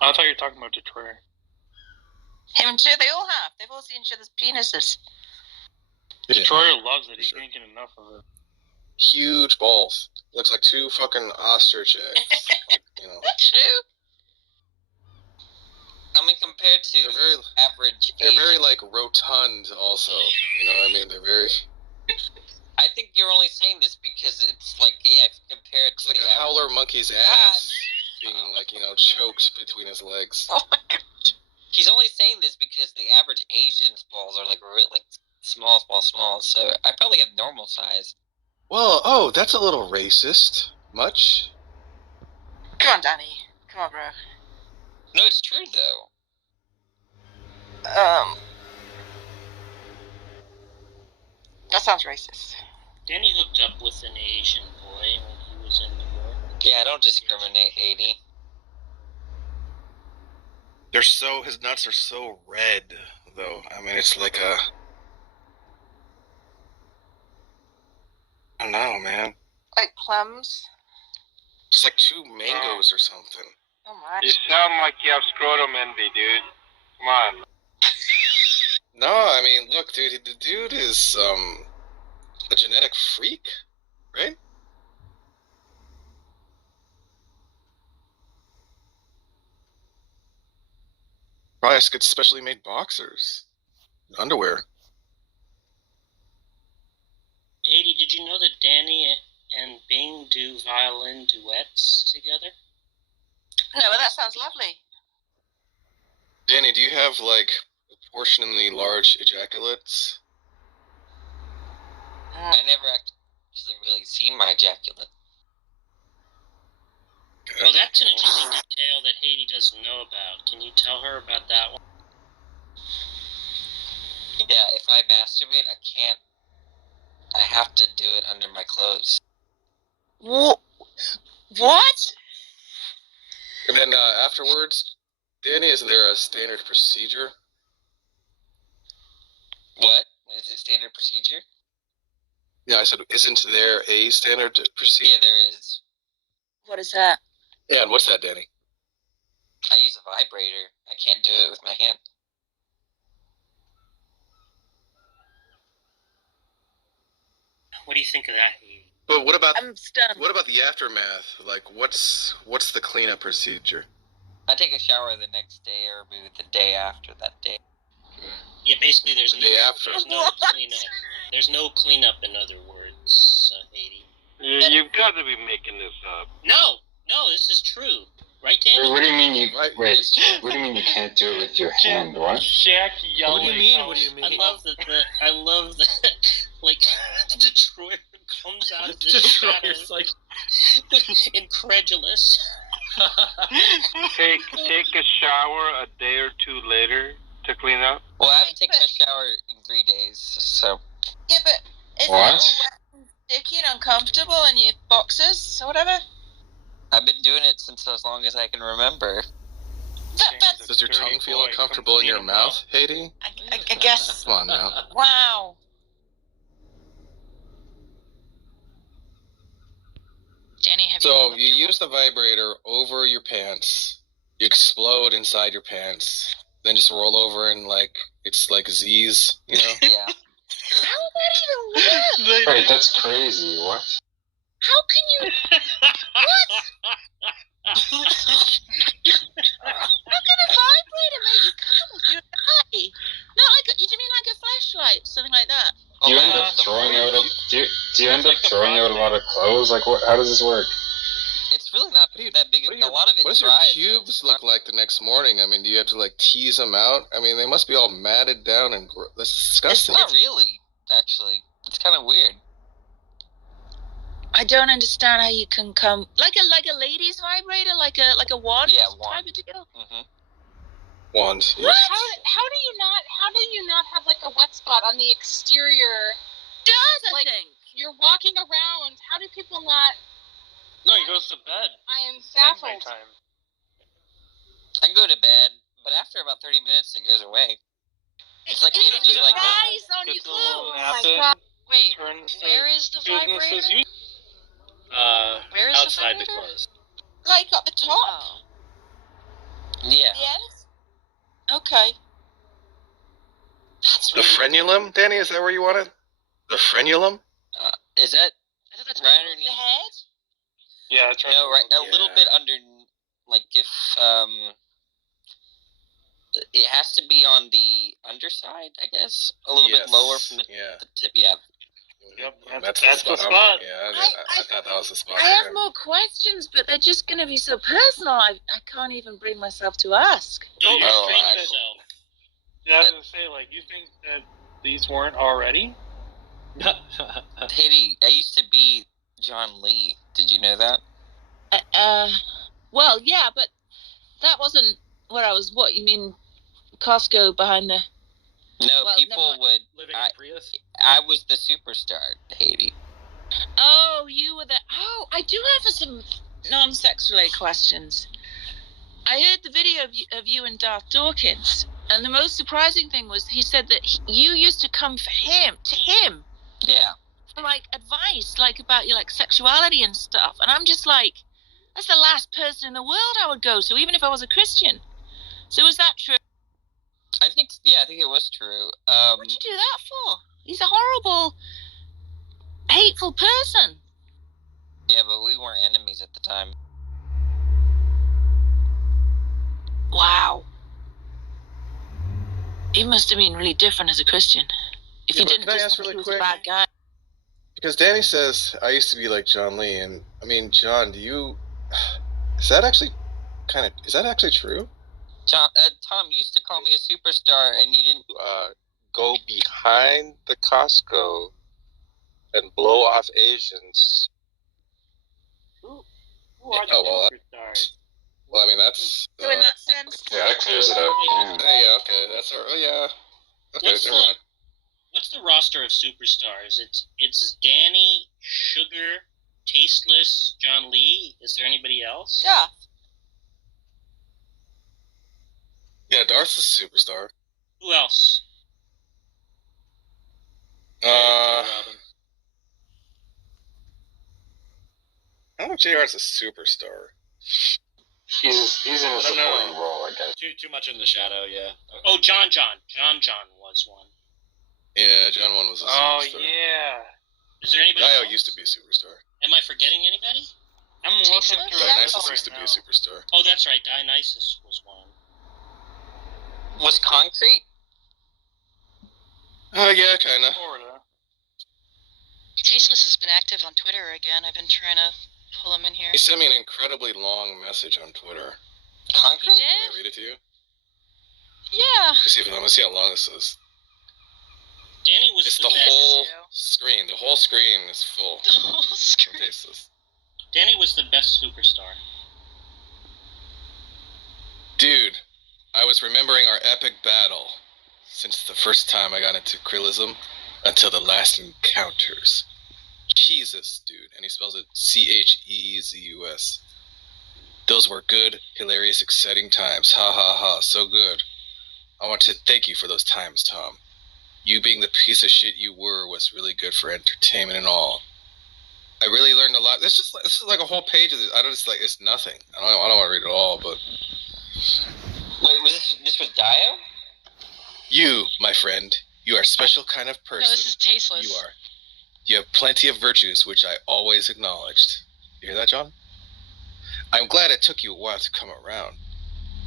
I thought you were talking about Detroit. Him too. They all have. They've all seen each other's penises. Yeah. Detroit loves it. He can't get enough of it. Huge balls. Looks like two fucking ostrich eggs. You know. True. I mean, compared to average they're very, like, rotund also. You know what I mean? They're very... I think you're only saying this because it's like, yeah, compared to... It's like a howler monkey's ass being, like, you know, choked between his legs. Oh my god. He's only saying this because the average Asian's balls are, like, really, like, small, so I probably have normal size. Well, that's a little racist. Much? Come on, Danny. Come on, bro. No, it's true, though. That sounds racist. Danny hooked up with an Asian boy when he was in New York. Yeah, don't discriminate, Haiti. His nuts are so red, though. I mean, it's like a... I don't know, man. Like plums? It's like two mangoes or something. Oh my. You sound like you have scrotum envy, dude. Come on. No, I mean, look, dude, the dude is, a genetic freak, right? Probably gets specially made boxers. Underwear. Haiti, did you know that Danny and Bing do violin duets together? No, but that sounds lovely. Danny, do you have, like, proportionally large ejaculates? I never actually really seen my ejaculate. Well, that's an interesting detail that Haiti doesn't know about. Can you tell her about that one? Yeah, if I masturbate, I can't. I have to do it under my clothes. What? And then afterwards, Danny, is there a standard procedure? What? Is it standard procedure? Yeah, I said, isn't there a standard procedure? Yeah, there is. What is that? Yeah, and what's that, Danny? I use a vibrator. I can't do it with my hand. What do you think of that, Haiti? But what about... I'm stunned. What about the aftermath? Like, what's the cleanup procedure? I take a shower the next day or maybe the day after that day. Yeah, basically there's The day after. no cleanup. There's no cleanup, in other words, Haiti. You've got to be making this up. No, this is true. Right, Danny? What do you mean Right. What do you mean you can't do it with your hand? What? Shaq yelling. What do you mean? I love that. Like Detroit comes out of the Detroit's like incredulous. Take a shower a day or two later to clean up. Well, I haven't taken a shower in 3 days, so... Yeah, but isn't What? it all wet and sticky and uncomfortable in your boxes or whatever? I've been doing it since as long as I can remember. That's, Does your tongue feel uncomfortable in your mouth, Haiti? I guess. Come on now. Wow. Danny, have So, you use the vibrator over your pants, you explode inside your pants, then just roll over and, like, it's like Z's, you know? Yeah. How would that even work? Wait, that's crazy. What? How can you... How can a vibrator make you come with your eye? Not like you mean like a flashlight, something like that? Do you end up throwing out do you end up throwing out a lot of clothes? Like, what? How does this work? It's really not that big. A lot of it What does your dries. pubes look like the next morning? I mean, do you have to, like, tease them out? I mean, they must be all matted down and... That's disgusting. Not really, actually. It's kind of weird. I don't understand how you can come like a lady's vibrator, like a wand wand. type of deal. Mm-hmm. Wand. What? How do you not have like a wet spot on the exterior? Does I Like, think you're walking around. How do people not? No, he goes to bed. I am Standby baffled. time. I go to bed, but after about 30 minutes, it goes away. It's like if you like. Rise on your Gets a little clothes. nap my in, God. Wait, returns to where is the business as vibrator? usual. Where is Outside the the vibrator? clothes. Like at the top. Oh. Yeah. The end? Okay. That's The frenulum, Danny, is that where you want it? The frenulum? Is that I thought that's right the underneath? head? Yeah, that's right. No, right. A little Yeah. bit under. Like if it has to be on the underside, I guess. A little bit lower from the tip. Yeah. Yep, That's that's the spot. Yeah, I thought that was the spot. I have more questions, but they're just going to be so personal. I can't even bring myself to ask. Don't Oh, restrain I- yourself. Yeah, I was gonna say, like, you think that these weren't already? Haiti, I used to be John Lee. Did you know that? Well, yeah, but that wasn't where I was. What you mean, Costco behind the? No, Well, people never mind. would. Living in Prius? I was the superstar, Haiti. Oh, you were the. Oh, I do have some non-sex related questions. I heard the video of you and Darth Dawkins, and the most surprising thing was he said that you used to come to him, Yeah. for like advice, like about your like sexuality and stuff. And I'm just like, that's the last person in the world I would go to, even if I was a Christian. So is that true? I think it was true. What'd you do that for? He's a horrible, hateful person. Yeah, but we weren't enemies at the time. Wow. He must have been really different as a Christian. If Yeah, you but didn't can I just ask think really he was quick? a bad guy. Because Danny says I used to be like John Lee, and I mean, John, is that actually true? Tom used to call me a superstar, and you didn't. Go behind the Costco and blow off Asians. Who are Oh, the well, superstars? Well, I mean, that's. So in that sense, Yeah, that clears it up. Yeah. Yeah, okay, that's our. Oh, yeah. Okay, What's never mind. What's the roster of superstars? It's Danny, Sugar, Tasteless, John Lee. Is there anybody else? Darth. Yeah, Darth's a superstar. Who else? Robin. I don't know if JR's a superstar. He's in a supporting role, I guess. Too much in the shadow, yeah. Oh, John was one. Yeah, John 1 was a Oh, superstar. yeah. Is there anybody Dio else? used to be a superstar. Am I forgetting anybody? I'm looking Tasteless? through Dionysus right used to be now. a superstar. Oh, that's right. Dionysus was one. Was Concrete? Oh, yeah, kinda. Florida. Tasteless has been active on Twitter again. I've been trying to pull him in here. He sent me an incredibly long message on Twitter. He Concrete? Can I did? read it to you? Yeah. Let's see how long this is. Danny was It's the the best. whole screen. The whole screen is full. The whole of screen. Tasteless. Danny was the best superstar. Dude, I was remembering our epic battle since the first time I got into Krillism until the last encounters. Jesus, dude. And he spells it Cheezus. Those were good, hilarious, exciting times. Ha ha ha, so good. I want to thank you for those times, Tom. You being the piece of shit you were was really good for entertainment and all. I really learned a lot. This is like a whole page of this. It's nothing. I don't want to read it all, but Wait, this was Dio? you, my friend, you are a special kind of No, person. this is Tasteless. You are. You have plenty of virtues, which I always acknowledged. You hear that, John? I'm glad it took you a while to come around,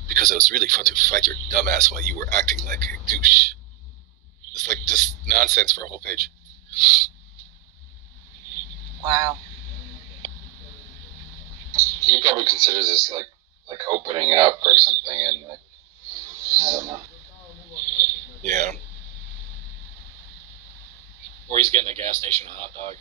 because it was really fun to fight your dumbass while you were acting like a douche. It's like just nonsense for a whole page. Wow. He probably considers this like opening up or something, and like, I don't know. Yeah. Or he's getting a gas station hot dog.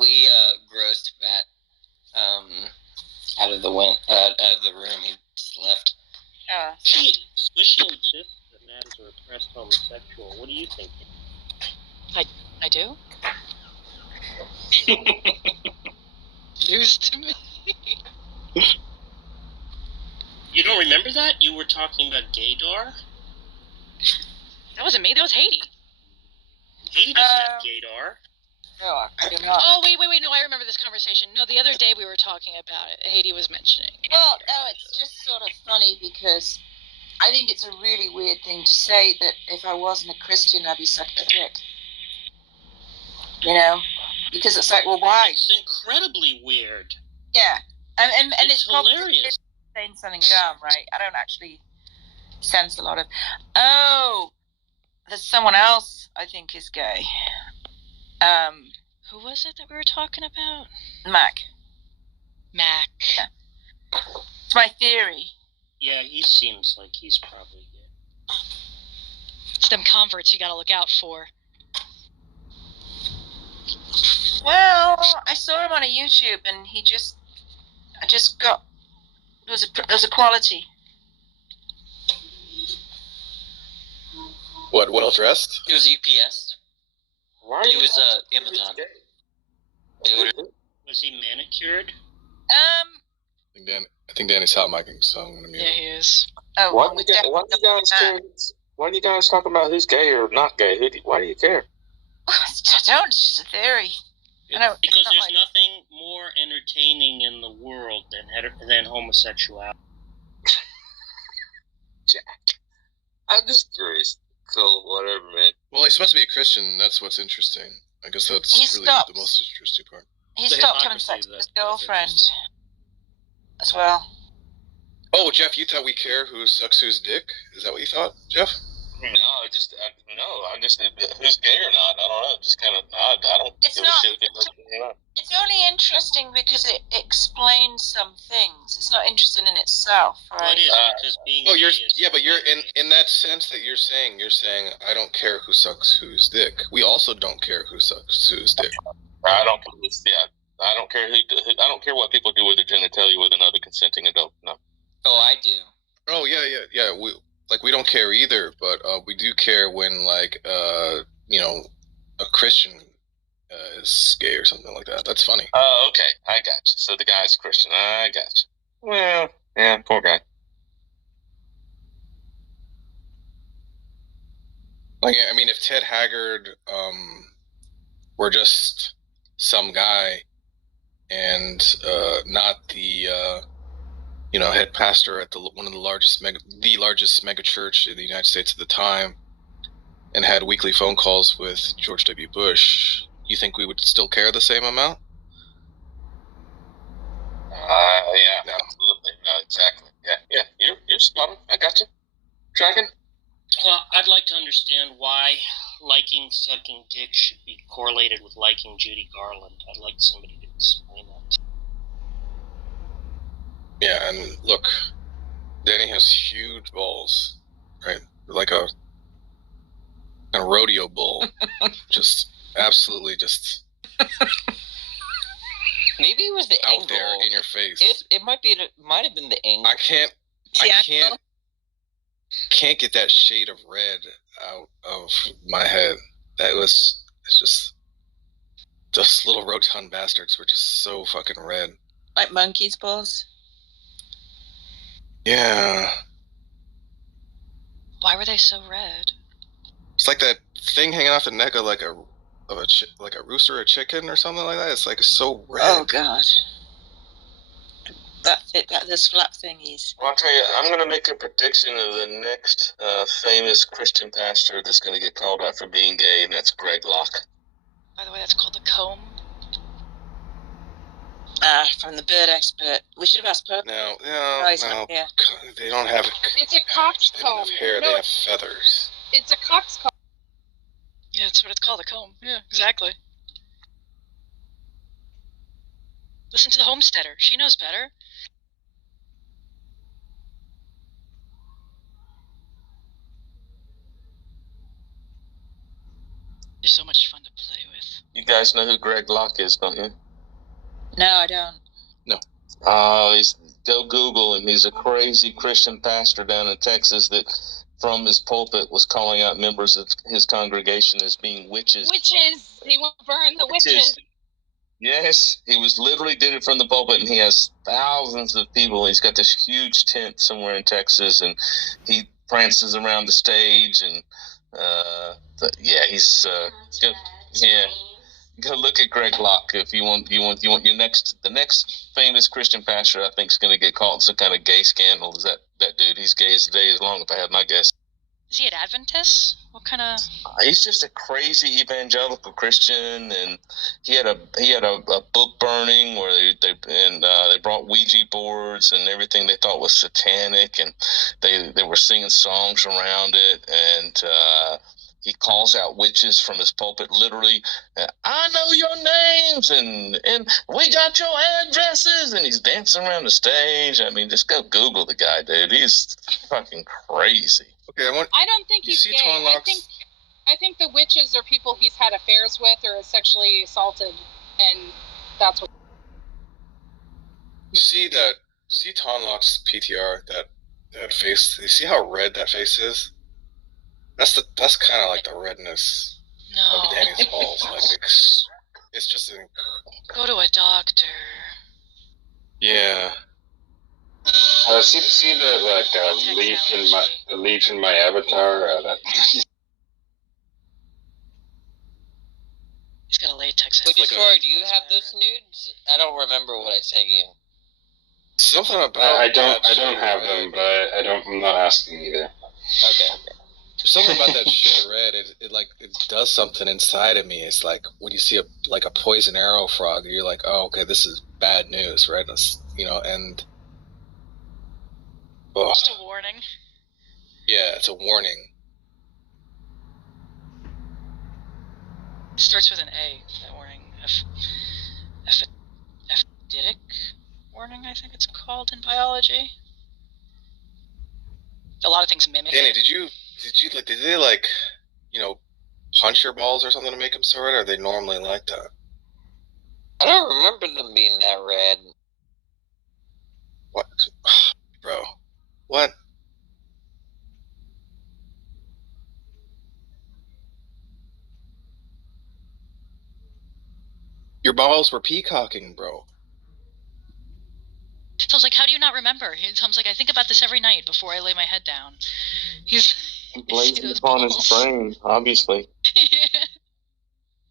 We grossed Matt out of the room. He just left. She Swishy insists that Matt is a repressed homosexual. What do you think? I do? News to me. You don't remember that? You were talking about gaydar? That wasn't me. That was Haiti. He doesn't have gaydar. No, I do not. Oh, wait. No, I remember this conversation. No, the other day we were talking about it. Haiti was mentioning. Well, no, it's just sort of funny because I think it's a really weird thing to say that if I wasn't a Christian, I'd be sucking a dick. You know? Because it's like, well, why? It's incredibly weird. Yeah. And it's probably hilarious. saying something dumb, right? I don't actually sense a lot of, oh, there's someone else I think is gay. Who was it that we were talking about? Mac. Mac. Yeah. It's my theory. Yeah, he seems like he's probably gay. It's them converts you gotta look out for. Well, I saw him on a YouTube, and I just got, there was a quality. What? Well dressed? It was UPS. Why? It was Amazon. Was he manicured? I think Danny's hot micing, so I'm gonna mute Yeah, him. he is. Oh, Why well, do we you guys care? Why do you guys talking about who's gay or not gay? Why do you care? I don't. It's just a theory. I don't, Because it's not there's like, nothing more entertaining in the world than homosexuality. Jack. I'm just curious. Cool, whatever, man. Well, he's supposed to be a Christian. That's what's interesting. I guess that's He really stopped. the most interesting part. he The stopped having hypocrisy sex with his that's girlfriend interesting. as well. Oh, Jeff, you thought we care who sucks whose dick? Is that what you thought, Jeff? No, I'm just who's gay or not. I don't know. Just kind of odd. I don't It's give not- a shit if it's gay or not. It's only interesting because it explains some things. It's not interesting in itself, Well, right? it is because being Oh, gay you're is but you're in that sense that you're saying I don't care who sucks whose dick. We also don't care who sucks whose dick. I don't care. I don't care I don't care what people do with their genitalia with another consenting adult. No. Oh, I do. Oh yeah. We don't care either, but we do care when a Christian is gay or something like that. That's funny. Oh, okay. I got you. So the guy's Christian. I got you. Well, yeah, poor guy. Like, I mean, if Ted Haggard were just some guy and not the head pastor at one of the largest mega church in the United States at the time, and had weekly phone calls with George W. Bush, you think we would still care the same amount? Yeah, No. absolutely. No, exactly. Yeah. You're spot on. I got you. Tracking. Well, I'd like to understand why liking sucking dick should be correlated with liking Judy Garland. I'd like somebody to explain that. Yeah, and look, Danny has huge balls, right? Like a rodeo bull. Just absolutely just Maybe it was the out angle. there in your face. It might have been the angle. I can't get that shade of red out of my head. It's just little rotund bastards were just so fucking red. Like monkey's balls. Yeah. Why were they so red? It's like that thing hanging off the neck of like a rooster or a chicken or something like that. It's like so red. Oh God. Those flat thingies. Well, I'll tell you, I'm going to make a prediction of the next famous Christian pastor that's going to get called out for being gay, and that's Greg Locke. By the way, that's called the comb. From the bird expert. We should have asked Pope. No, He's not here. they don't have. It's a cock's They don't have comb. hair. No, They have feathers. it's a cock's comb. Yeah, that's what it's called, a comb. Yeah, exactly. Listen to the homesteader. She knows better. They're so much fun to play with. You guys know who Greg Locke is, don't you? No, I don't. Go Google him. He's a crazy Christian pastor down in Texas that, from his pulpit, was calling out members of his congregation as being witches. Witches! He will burn the witches. Yes, he was literally did it from the pulpit, and he has thousands of people. He's got this huge tent somewhere in Texas, and he prances around the stage, and he's good. Yeah. Go look at Greg Locke if you want the next famous Christian pastor. I think is going to get caught in some kind of gay scandal. Is that dude? He's gay as the day is long, if I had my guess. Is he an Adventist? What kind of? He's just a crazy evangelical Christian, and he had a book burning where they brought Ouija boards and everything they thought was satanic, and they were singing songs around it, and he calls out witches from his pulpit, literally, I know your names, and we got your addresses, and he's dancing around the stage. I mean, just go Google the guy, dude. He's fucking crazy. Okay, I don't think he's gay. I think the witches are people he's had affairs with or sexually assaulted, and that's what. You see Tonlock's PTR, that face. You see how red that face is? That's kind of like the redness of Danny's balls. Like it's just Go to a doctor. Yeah. See the leaf in my avatar. He's got a latex. Wait, Troy, do you have those nudes? I don't remember what I sent you. Something about I don't have them, but I'm not asking either. Okay. There's something about that shit red. It does something inside of me. It's like when you see a poison arrow frog, you're like, oh, okay, this is bad news, right? And just a warning. Yeah, it's a warning. It starts with an A, that warning. Ephiditic warning, I think it's called in biology. A lot of things mimic. Danny, did they punch your balls or something to make them so red, or are they normally like that? I don't remember them being that red. What? Bro. What? Your balls were peacocking, bro. Tom's like, how do you not remember? Tom's like, I think about this every night before I lay my head down. He's blazing upon his brain, obviously.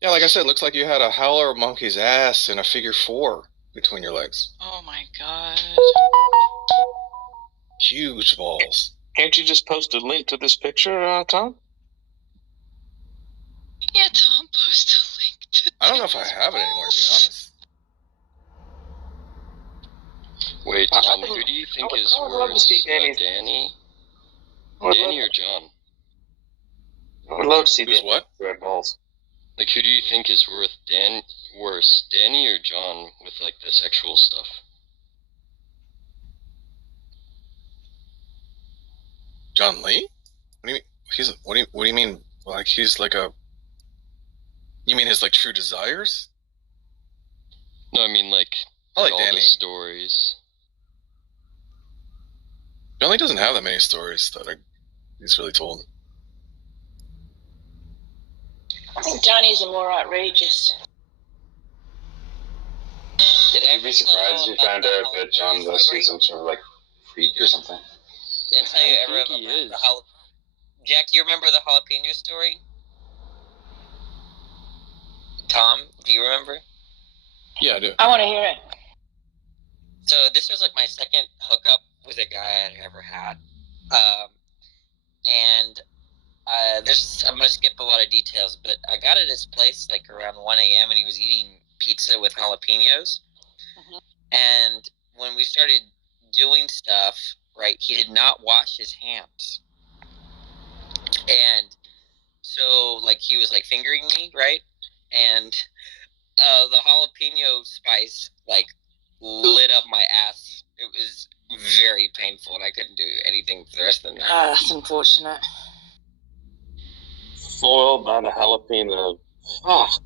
Yeah, like I said, it looks like you had a howler monkey's ass and a figure 4 between your legs. Oh my god. Huge balls. Can't you just post a link to this picture, Tom? Yeah, Tom, post a link to I don't know if I have it anymore, to be honest. Wait, Tom, who do you think is worse, Danny? Danny or John? I would love to see Who's what? Red balls. Like, who do you think is worse, Danny or John, with like the sexual stuff? John Lee? What do you mean? What do you mean? Like he's like a? You mean his like true desires? No, I mean like I like all Danny. the stories. John Lee doesn't have that many stories that he's really told. I think Johnny's are more outrageous. You'd be surprised if you found out that John Leslie is some sort of like freak or something. Did I tell you ever about the Jack, do you remember the jalapeno story? Tom, do you remember? Yeah, I do. I want to hear it. So this was like my second hookup with a guy I ever had. I'm going to skip a lot of details, but I got at his place like around 1 a.m. and he was eating pizza with jalapenos. Mm-hmm. And when we started doing stuff, right, he did not wash his hands. And so, like, he was, like, fingering me, right? And the jalapeno spice, like, lit up my ass. It was very painful, and I couldn't do anything for the rest of the night. That's unfortunate. Foiled by the jalapeno. Fuck.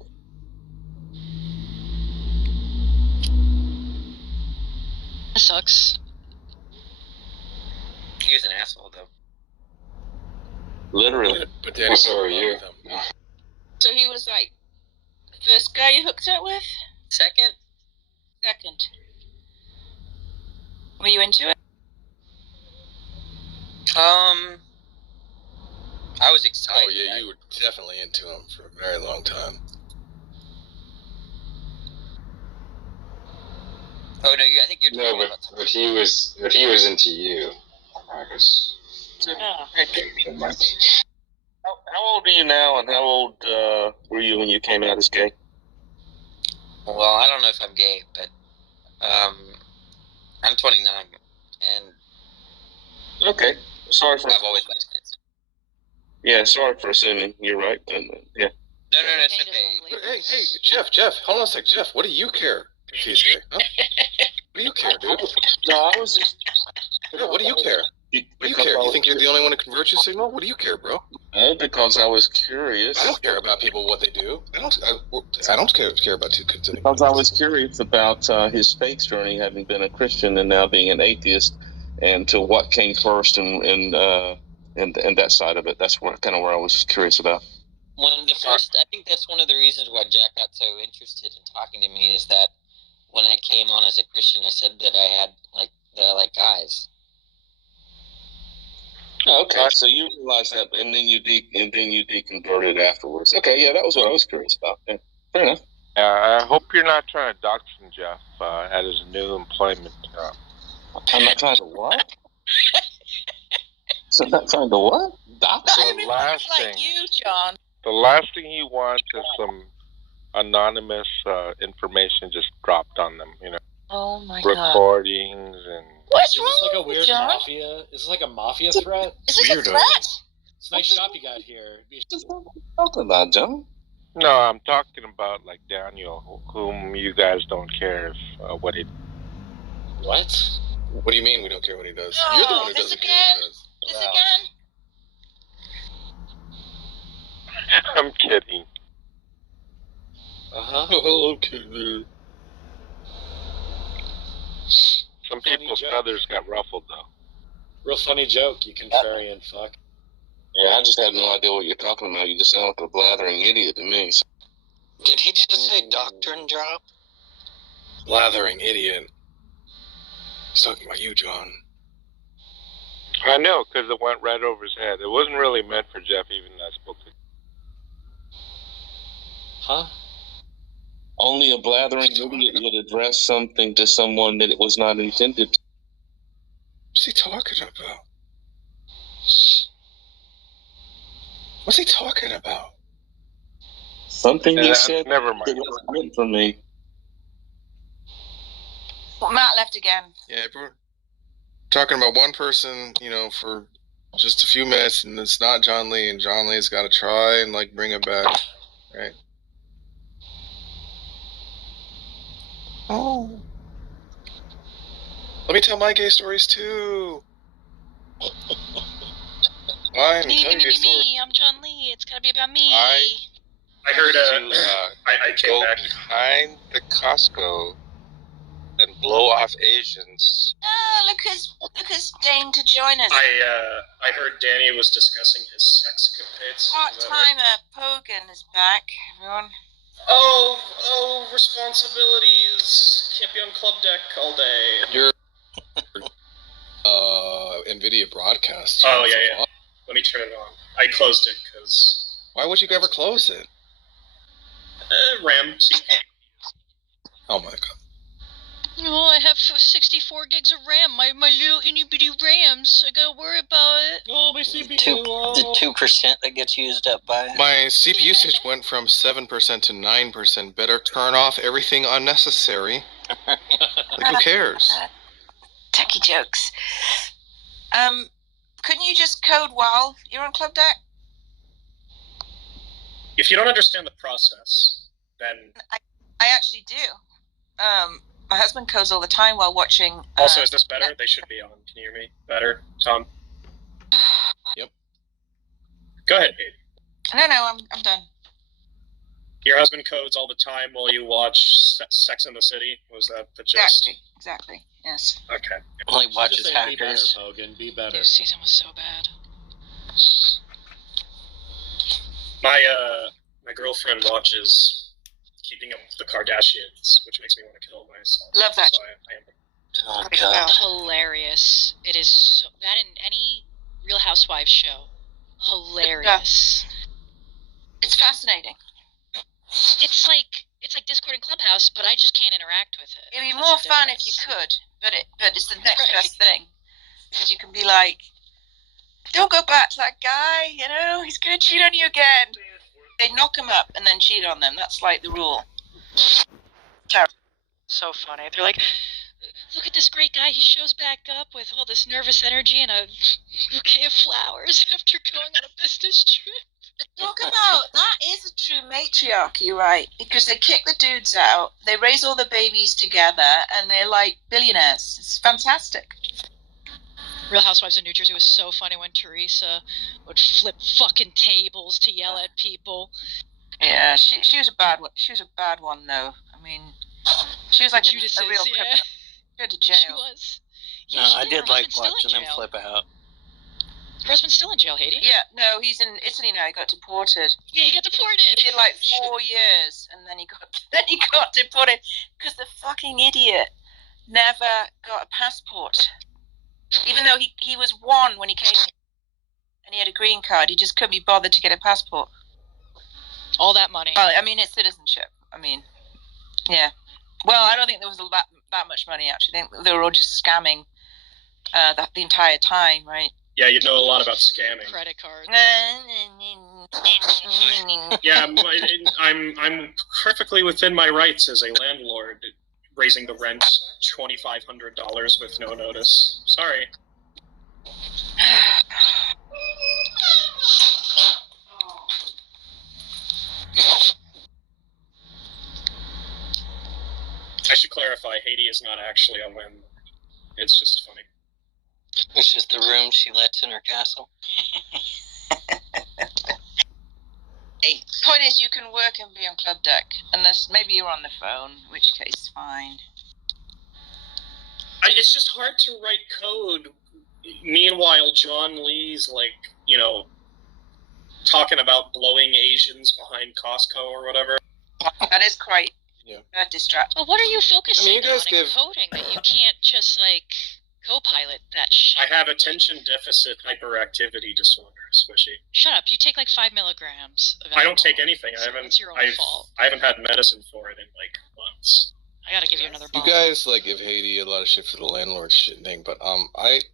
That sucks. He was an asshole, though. Literally. But Danny, so are you. So he was like the first guy you hooked up with? Second. Were you into it? I was excited. Oh yeah, you were definitely into him for a very long time. Oh no, I think you're talking No, about but he was into you, Marcus. How old are you now, and how old were you when you came out as gay? Well, I don't know if I'm gay, but I'm 29, and Okay. Sorry for. I've always liked kids. Yeah, sorry for assuming. You're right. But, yeah. No, it's okay. Hey, Jeff, hold on a sec. Jeff, what do you care if he's gay? Huh? What do you care, dude? No, I was just. Yeah, what do you care? What do you care? You think you're the only one to convert your signal? What do you care, bro? No, because I was curious. I don't care about people, what they do. I don't care about two kids anymore. Because I was curious about his faith journey, having been a Christian and now being an atheist, and to what came first, and that side of it. That's kind of where I was curious about. I think that's one of the reasons why Jack got so interested in talking to me is that when I came on as a Christian, I said that I had that I like guys. Oh, okay, so you realized that, and then you deconverted afterwards. Okay, yeah, that was what I was curious about. Yeah. Fair enough. I hope you're not trying to dox him, Jeff, at his new employment job. I'm not trying to what? So I'm not trying to what? Dox? The last thing, you, John. the last thing he wants is some anonymous information just dropped on them. Oh my god. Recordings and. What's Is wrong this like a with weird John? mafia? Is this like a mafia threat? Is this Weirdo. a threat? It's a nice shop you got here. What are you talking about, John? No, I'm talking about Daniel, whom you guys don't care if what he. What? What do you mean we don't care what he does? No, You're the one who this doesn't care what he again? does. This Wow. again? I'm kidding. Oh, okay, dude. Some people's feathers got ruffled though. Real funny joke, you contrarian fuck. Yeah, I just had no idea what you're talking about. You just sound like a blathering idiot to me. So. Did he just say doctrine drop? Blathering idiot. He's talking about you, John. I know, because it went right over his head. It wasn't really meant for Jeff, even though I spoke to him. Huh? Only a blathering idiot would address something to someone that it was not intended to. What's he talking about? What's he talking about? Something you said Never mind. that was meant for me. Well, Matt left again. Yeah, we're talking about one person, for just a few minutes, and it's not John Lee, and John Lee's got to try and bring it back, right? Oh. Let me tell my gay stories too. Fine, Me, tell your gay story. me. I'm John Lee. It's gotta be about me. I heard I came back behind the Costco and blow off Asians. Oh, Lucas deigned to join us. I heard Danny was discussing his sex capades. Part-timer Pogan is back, everyone. Oh, responsibilities. Can't be on club deck all day. Your NVIDIA broadcast. Oh, yeah. Let me turn it on. I closed it because... Why would you ever close it? RAM. Oh my god. Oh, I have 64 gigs of RAM. My little itty bitty RAMs. I gotta worry about it. Oh, my CPU. The 2% that gets used up by it. My CPU usage went from 7% to 9%. Better turn off everything unnecessary. Who cares? Techie jokes. Couldn't you just code while you're on Club Deck? If you don't understand the process, then... I actually do. My husband codes all the time while watching... Also, is this better? They should be on. Can you hear me better, Tom? Yep. Go ahead, babe. No, I'm done. Your husband codes all the time while you watch Sex and the City? Was that the gist? Exactly. Yes. Okay. Only watches Just say, Hackers. Be better, Pogan. Be better. This season was so bad. My girlfriend watches Keeping Up with the Kardashians, which makes me want to kill myself. Love that. So I am. Oh, Oh, God. hilarious. It is so that in any Real Housewives show. hilarious. It's fascinating. It's like Discord and Clubhouse, but I just can't interact with it. It'd be more fun if you could, but it's the next best thing. Because you can be like, don't go back to that guy, you know, he's going to cheat on you again. They knock him up and then cheat on them. That's like the rule. So funny. They're like, look at this great guy. He shows back up with all this nervous energy and a bouquet of flowers after going on a business trip. Talk about, that is a true matriarchy, right? Because they kick the dudes out, they raise all the babies together, and they're like billionaires. It's fantastic. Real Housewives of New Jersey was so funny when Teresa would flip fucking tables to yell at people. Yeah, she was a bad one. She was a bad one, though. I mean, she was like a real criminal. Go to jail. She was. Yeah, I did like watching them flip out. Her husband's still in jail, Haiti. Yeah, no, he's in Italy now. He got deported. Yeah, he got deported. He did like 4 years, and then he got deported because the fucking idiot never got a passport. Even though he was one when he came here, and he had a green card, he just couldn't be bothered to get a passport. All that money. Well, I mean, it's citizenship. I mean, yeah. Well, I don't think there was that much money, actually. I think they were all just scamming the entire time, right? Yeah, you know a lot about scamming. Credit cards. Yeah, I'm perfectly within my rights as a landlord, raising the rent $2,500 with no notice. Sorry. I should clarify, Haiti is not actually a landlord. It's just funny. It's just the room she lets in her castle. Hey, point is, you can work and be on club deck, unless maybe you're on the phone, in which case, fine. It's just hard to write code. Meanwhile, John Lee's talking about blowing Asians behind Costco or whatever. That is quite distracting. Well, what are you focusing you guys on in coding that you can't just co-pilot that shit? I have attention deficit hyperactivity disorder, Squishy. Shut up! You take 5 milligrams of I don't take anything. It's your own fault. I haven't had medicine for it in months. I gotta give you another You bomb. guys give Haiti a lot of shit for the landlord shit thing, but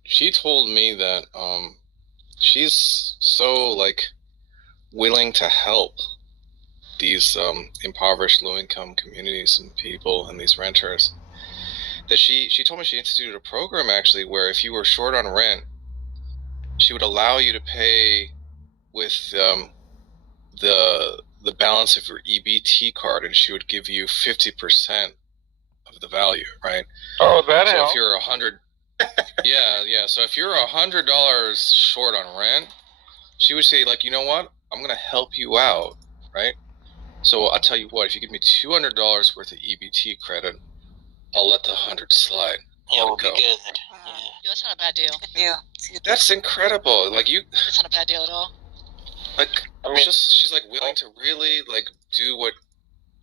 she told me that she's so willing to help these impoverished low-income communities and people and these renters, that she told me she instituted a program actually where if you were short on rent, she would allow you to pay with the balance of your EBT card, and she would give you 50% of the value, right? Oh, that so helps. if you're $100, so if you're $100 short on rent, she would say you know what, I'm gonna help you out, right? So I'll tell you what, if you give me $200 worth of EBT credit, I'll let the 100 slide. Yeah, we'll be good. Yeah, that's not a bad deal. Yeah. That's incredible. That's not a bad deal at all. She's willing to really do what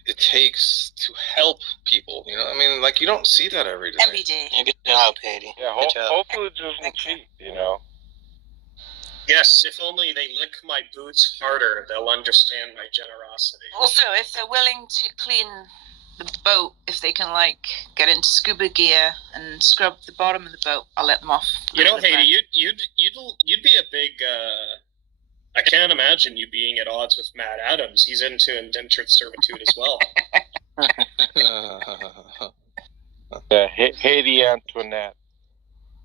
it takes to help people. You know, I mean, you don't see that every day. MBD. Yeah, good job, Haiti. Yeah, Whole Foods isn't cheap, Yes, if only they lick my boots harder, they'll understand my generosity. Also, if they're willing to clean the boat, if they can get into scuba gear and scrub the bottom of the boat, I'll let them off. You know, Haiti, you'd be a big. I can't imagine you being at odds with Matt Adams. He's into indentured servitude as well. Yeah, Haiti Antoinette.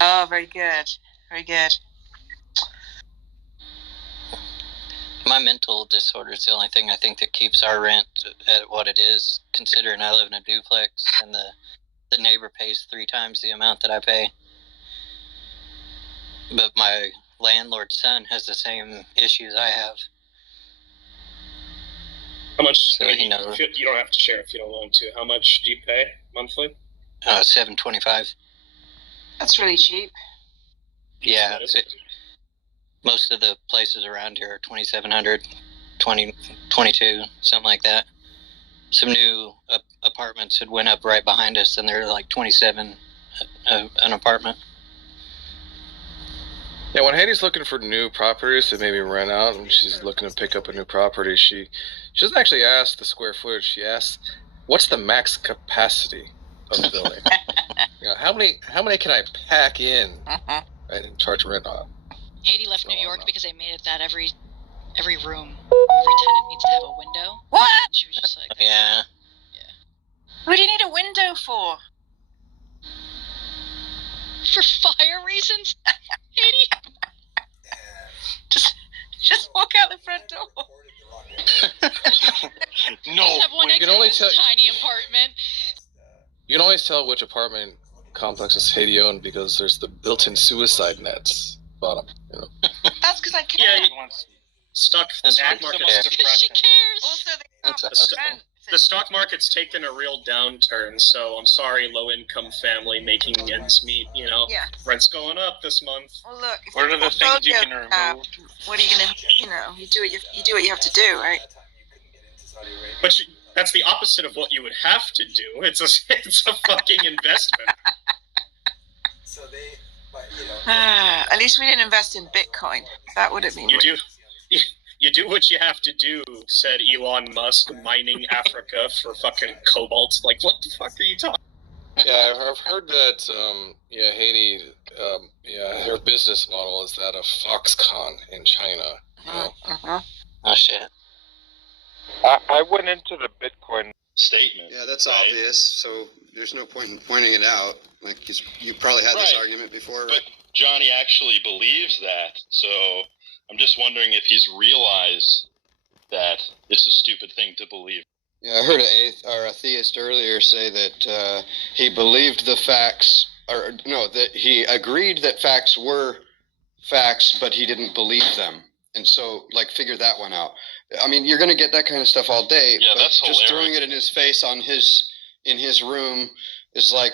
Oh, very good. Very good. My mental disorder is the only thing I think that keeps our rent at what it is, considering I live in a duplex and the neighbor pays 3 times the amount that I pay. But my landlord's son has the same issues I have. How much? So you don't have to share if you don't want to. How much do you pay monthly? $725. That's really cheap. Yeah. Most of the places around here are $2,700, $22, something like that. Some new apartments had went up right behind us, and they're $27 an apartment. Yeah, when Haiti's looking for new properties to maybe rent out, and she's looking to pick up a new property, she doesn't actually ask the square footage. She asks, "What's the max capacity of the building? How many can I pack in right, and charge rent on?" Haiti left New York because they made it that every room, every tenant needs to have a window. What? And she was just like, Yeah. What do you need a window for? for fire reasons, Haiti. Just walk out the front door. No, Just have one you can only tell. tiny apartment. You can always tell which apartment complex is Haiti owned because there's the built-in suicide nets bottom. You know. That's because I care. Yeah, stock the stock market. She cares. Also, The stock market's taken a real downturn, so I'm sorry, low-income family making ends meet. You know, Yeah. rent's going up this month. Well, look. If What are the things you can portfolio, remove? what are you gonna? You do what you have to do, right? But that's the opposite of what you would have to do. It's a fucking investment. At least we didn't invest in Bitcoin. That would have been. You do what you have to do, said Elon Musk, mining Africa for fucking cobalt. Like, what the fuck are you talking? Yeah, I've heard that. Haiti. Her business model is that of Foxconn in China. You know? Oh shit. I went into the Bitcoin statement. Yeah, that's obvious. So there's no point in pointing it out. Like you probably had this argument before, right? But Johnny actually believes that. So I'm just wondering if he's realized that it's a stupid thing to believe. Yeah, I heard a theist earlier say that he believed the facts, that he agreed that facts were facts, but he didn't believe them. And so, figure that one out. I mean, you're going to get that kind of stuff all day. Yeah, but that's just hilarious. throwing it in his face in his room is like,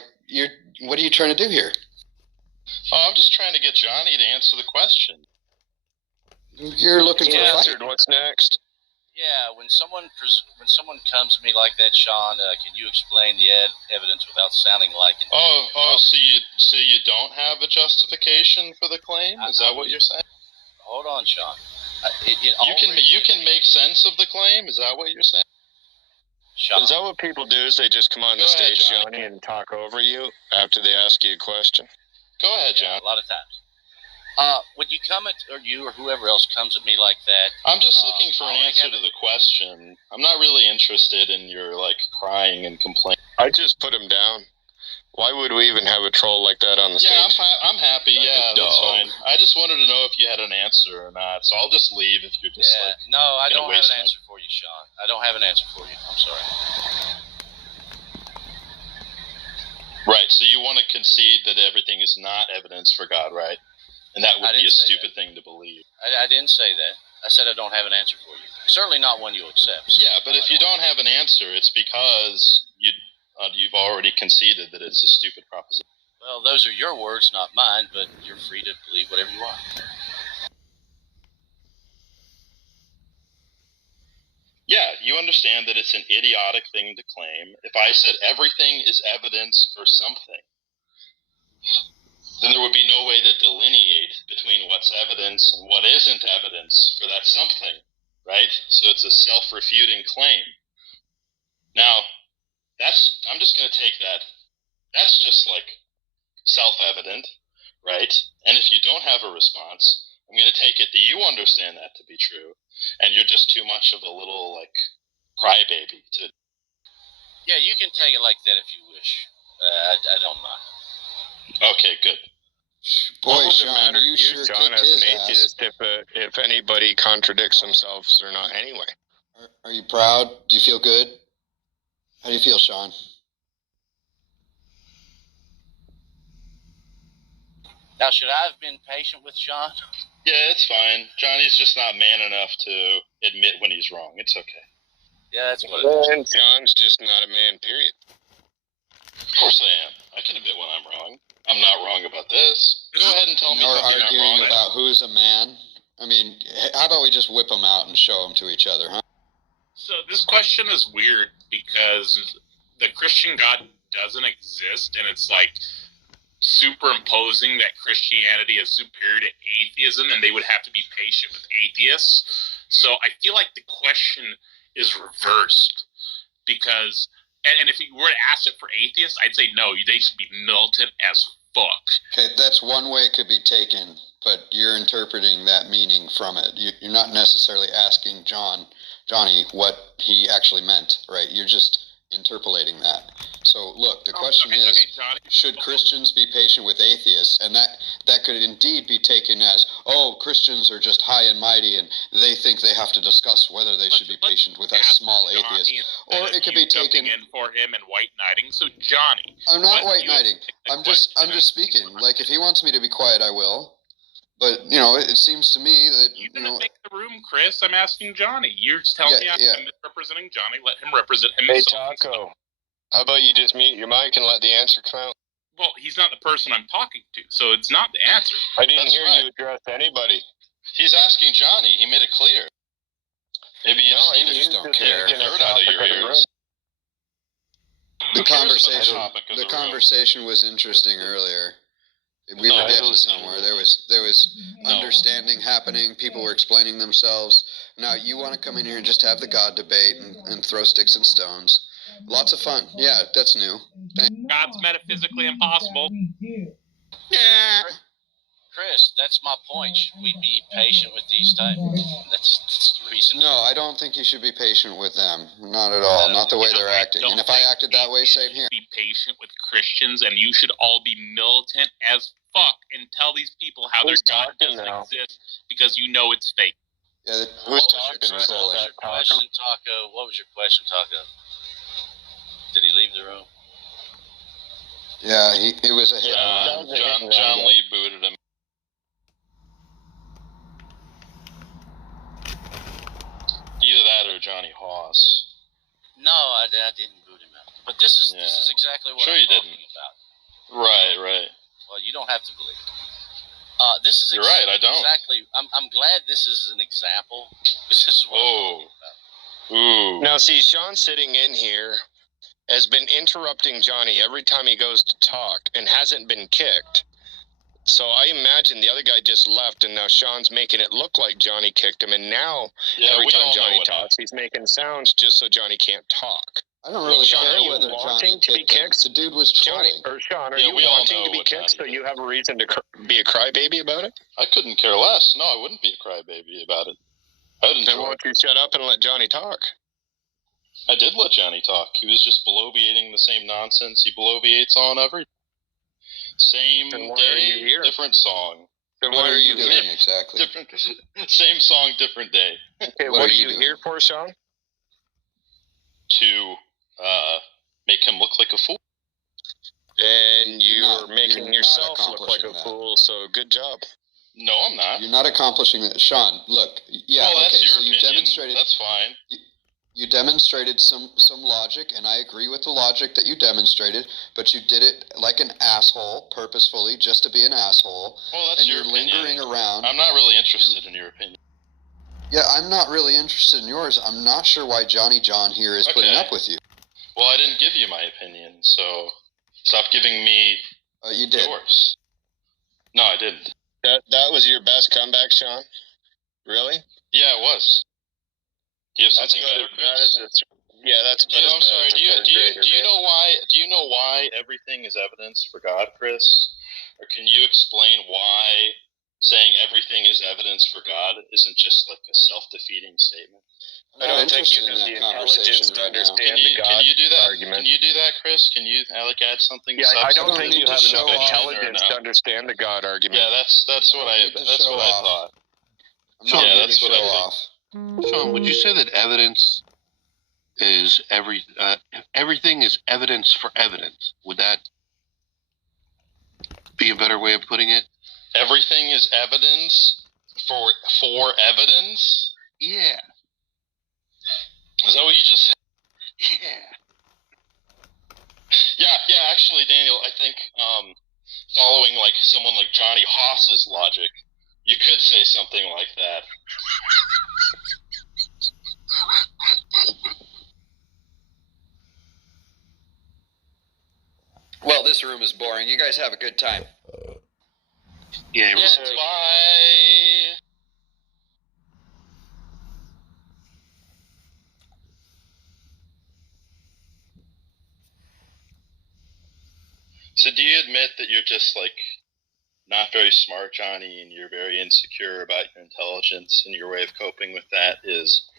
what are you trying to do here? Oh, I'm just trying to get Johnny to answer the question. You're looking for a fight. What's next? Yeah, when someone comes to me like that, Sean, can you explain the evidence without sounding like it? So you don't have a justification for the claim? Is that what you're saying? Hold on, Sean. You can make sense of the claim? Is that what you're saying? Is that what people do? Is they just come on the stage, Johnny, and talk over you after they ask you a question? Go ahead, John. A lot of times. When you come or you or whoever else comes at me like that, I'm just looking for an answer to the question. I'm not really interested in your crying and complaining. I just put him down. Why would we even have a troll like that on the stage? Yeah, I'm happy. Yeah, that's fine. I just wanted to know if you had an answer or not. So I'll just leave if you're just no, I don't have waste an answer for you, Sean. I don't have an answer for you. I'm sorry. Right. So you want to concede that everything is not evidence for God, right? And that would be a stupid thing to believe. I didn't say that. I said I don't have an answer for you. Certainly not one you'll accept. Yeah, but if you don't have an answer, it's because you've already conceded that it's a stupid proposition. Well, those are your words, not mine, but you're free to believe whatever you want. Yeah, you understand that it's an idiotic thing to claim. If I said everything is evidence for something, then there would be no way to delineate between what's evidence and what isn't evidence for that something, right? So it's a self-refuting claim. Now, I'm just going to take that. That's just self-evident, right? And if you don't have a response, I'm going to take it that you understand that to be true, and you're just too much of a little crybaby to. Yeah, you can take it like that if you wish. I don't mind. Okay, good. Boy, Sean, you sure John, kicked as his an ass. atheist, if anybody contradicts themselves or not anyway. Are you proud? Do you feel good? How do you feel, Sean? Now, should I have been patient with Sean? Yeah, it's fine. Johnny's just not man enough to admit when he's wrong. It's okay. Yeah, that's what it is. And John's just not a man, period. Of course I am. I can admit when I'm wrong. I'm not wrong about this. Go ahead and tell me Or something I'm arguing wrong about who's a man? I mean, how about we just whip them out and show them to each other, huh? So this question is weird because the Christian God doesn't exist, and it's superimposing that Christianity is superior to atheism and they would have to be patient with atheists. So I feel like the question is reversed because, and if you were to ask it for atheists, I'd say no, they should be militant as fuck. Okay, that's one way it could be taken, but you're interpreting that meaning from it. You're not necessarily asking Johnny what he actually meant, right? You're just interpolating that. So look, the question is, Johnny, should Christians be patient with atheists? And that could indeed be taken as, oh, Christians are just high and mighty and they think they have to discuss whether they should be patient with us small atheists. Or it could be taken in for him and white knighting. So Johnny, I'm not white knighting. I'm just speaking. Like, if he wants me to be quiet, I will. But, it seems to me that, you didn't make the room, Chris. I'm asking Johnny. You're just telling me I'm misrepresenting Johnny. Let him represent himself. Hey, Taco. How about you just mute your mic and let the answer come out? Well, he's not the person I'm talking to, so it's not the answer. I didn't hear you address anybody. He's asking Johnny. He made it clear. Maybe you just don't care. Heard out of your ears. The conversation was interesting earlier. We were getting somewhere. There was understanding happening. People were explaining themselves. Now you want to come in here and just have the God debate and throw sticks and stones. Lots of fun. Yeah, that's new. God's metaphysically impossible. Yeah. Chris, that's my point. Should we be patient with these types? That's the reason. No, I don't think you should be patient with them. Not at all. Not the way they're acting. And if I acted that way, same here. Be patient with Christians, and you should all be militant as fuck and tell these people how their God doesn't exist because you know it's fake. Yeah, who's talking? What was your question, Taco? What was your question, Taco? Did he leave the room? Yeah, it was a hit. John Lee booted him. Either that or Johnny Hoss. No, I didn't boot him out. But this is exactly what I'm talking about. Right. Well, you don't have to believe it. This is You're right. I don't. Exactly. I'm glad this is an example because this is what I'm talking about. Ooh. Now, see, Sean sitting in here has been interrupting Johnny every time he goes to talk and hasn't been kicked. So I imagine the other guy just left, and now Sean's making it look like Johnny kicked him. And now, every time Johnny talks, he's making sounds just so Johnny can't talk. I don't really Sean, care are you whether wanting Johnny to be kicked? The dude was trolling. Sean, are you wanting to be kicked so you have a reason to be a crybaby about it? I couldn't care less. No, I wouldn't be a crybaby about it. Then why don't you shut up and let Johnny talk? I did let Johnny talk. He was just bloviating the same nonsense he bloviates on every same day, different song. Then what are you doing exactly? Same song, different day. Okay, what are you here for, Sean? To make him look like a fool. And you're making yourself look like a fool, so good job. No, I'm not. You're not accomplishing that. Sean, look. Yeah, well, that's okay, your so you opinion. demonstrated. That's fine. You demonstrated some logic, and I agree with the logic that you demonstrated, but you did it like an asshole, purposefully, just to be an asshole. Well, that's and your you're opinion. lingering around. I'm not really interested in your opinion. Yeah, I'm not really interested in yours. I'm not sure why Johnny John here is putting up with you. Well, I didn't give you my opinion, so stop giving me you did. yours. No, I didn't. That was your best comeback, Sean? Really? Yeah, it was. Do you have something better, Chris? That's better. I'm sorry. Do you know why everything is evidence for God, Chris? Or can you explain why saying everything is evidence for God isn't just like a self-defeating statement? I don't think you have the intelligence to understand the God argument. Can you do that, Chris? Can you add something? Yeah, I don't think you have enough intelligence to understand the God argument. Yeah, that's what I thought. That's what I thought. Sean, would you say that evidence is everything is evidence for evidence? Would that be a better way of putting it? Everything is evidence for evidence? Yeah. Is that what you just said? Yeah. Yeah, actually, Daniel, I think following like someone like Johnny Hoss's logic, you could say something like that. Well, this room is boring. You guys have a good time. Yeah, Bye. So do you admit that you're just like not very smart, Johnny, and you're very insecure about your intelligence, and your way of coping with that is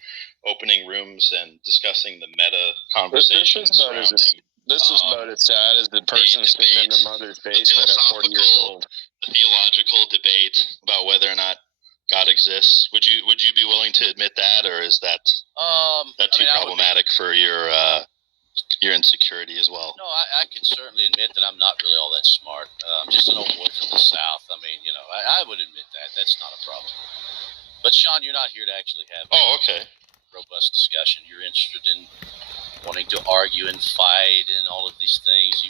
opening rooms and discussing the meta conversations surrounding This is about as sad as the person sitting in their mother's basement at 40 years old. the theological debate about whether or not God exists. Would you be willing to admit that, or is that too problematic for your insecurity as well? No, I can certainly admit that I'm not really all that smart. I'm just an old boy from the South. I mean, I would admit that. That's not a problem. But Sean, you're not here to actually have okay. Robust discussion. You're interested in wanting to argue and fight and all of these things.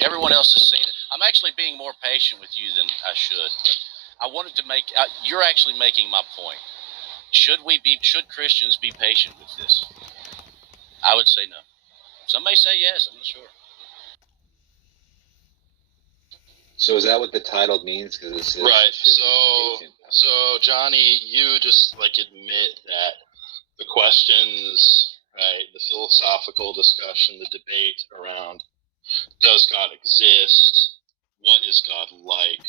Everyone else has seen it. I'm actually being more patient with you than I should. But I wanted to make. You're actually making my point. Should Christians be patient with this? I would say no. Some may say yes. I'm not sure. So is that what the title means? Right. So Johnny, you just admit that the questions, right, the philosophical discussion, the debate around does God exist? What is God like?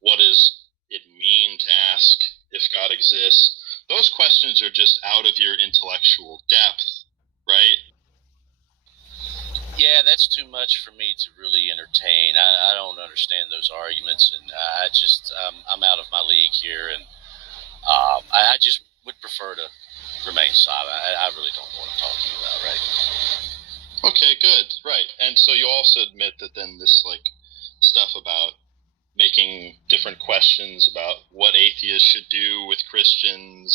What does it mean to ask if God exists? Those questions are just out of your intellectual depth, right? Yeah, that's too much for me to really entertain. I don't understand those arguments, and I'm out of my league here, and I just would prefer to remain silent. I really don't know what I'm talking about, right? Okay, good, right. And so you also admit that then this stuff about making different questions about what atheists should do with Christians,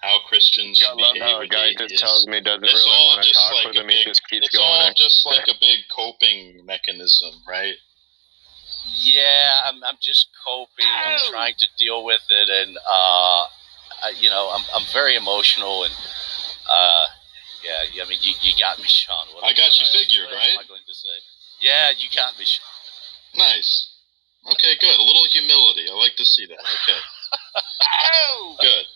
how Christians should behave how a with guy atheists. just tells me doesn't really want to talk with him. He just keeps It's going. all just like a big coping mechanism, right? Yeah, I'm just coping. I'm trying to deal with it, and I'm very emotional, and you got me, Sean. I got you figured, right? What am I going to say? Yeah, you got me, Sean. Nice. Okay, good. A little humility. I like to see that. Okay. Good.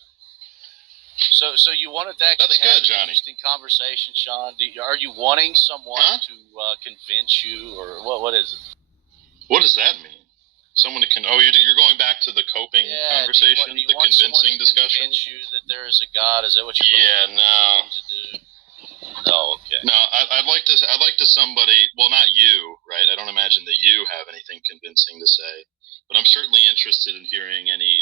So you wanted to actually have an interesting conversation, Sean? Are you wanting someone to convince you, or what is it? What does that mean? Someone to you're going back to the coping conversation, the convincing discussion? Convince you that there is a God? Is that what you're looking to do? No, okay. No, I'd like to somebody. Well, not you, right? I don't imagine that you have anything convincing to say, but I'm certainly interested in hearing any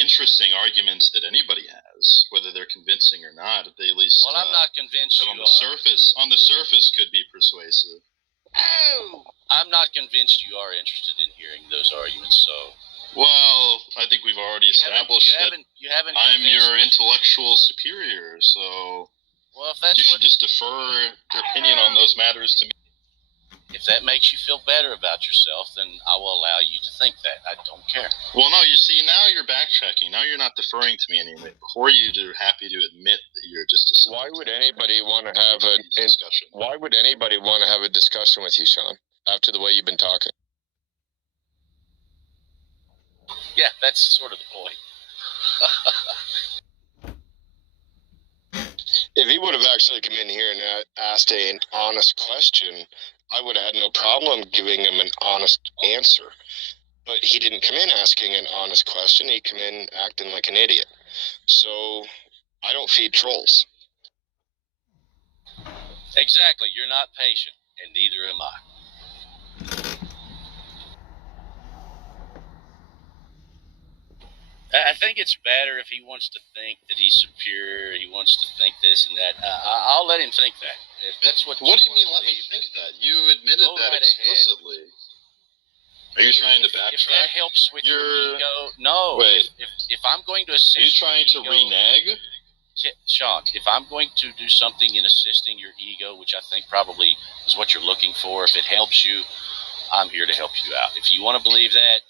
interesting arguments that anybody has, whether they're convincing or not. If they at least I'm not convinced on the surface could be persuasive. I'm not convinced you are interested in hearing those arguments. So, well, I think we've already established that I'm your intellectual superior. So, well, if that's you should just defer your opinion on those matters to me. If that makes you feel better about yourself, then I will allow you to think that. I don't care. Well, no, you see, now you're backtracking. Now you're not deferring to me anymore. Before you're happy to admit that you're just a... Why would anybody want to have a discussion? Why would anybody want to have a discussion with you, Sean, after the way you've been talking? Yeah, that's sort of the point. If he would have actually come in here and asked an honest question, I would have had no problem giving him an honest answer. But he didn't come in asking an honest question. He came in acting like an idiot. So I don't feed trolls. Exactly. You're not patient, and neither am I. I think it's better if he wants to think that he's superior. He wants to think this and that. I'll let him think that. If that's what. What do you mean? Let me think that? You admitted that explicitly. Are you trying to backtrack? If that helps with your ego, no. Wait. If I'm going to assist, are you trying to renege? Sean, if I'm going to do something in assisting your ego, which I think probably is what you're looking for, if it helps you, I'm here to help you out. If you want to believe that,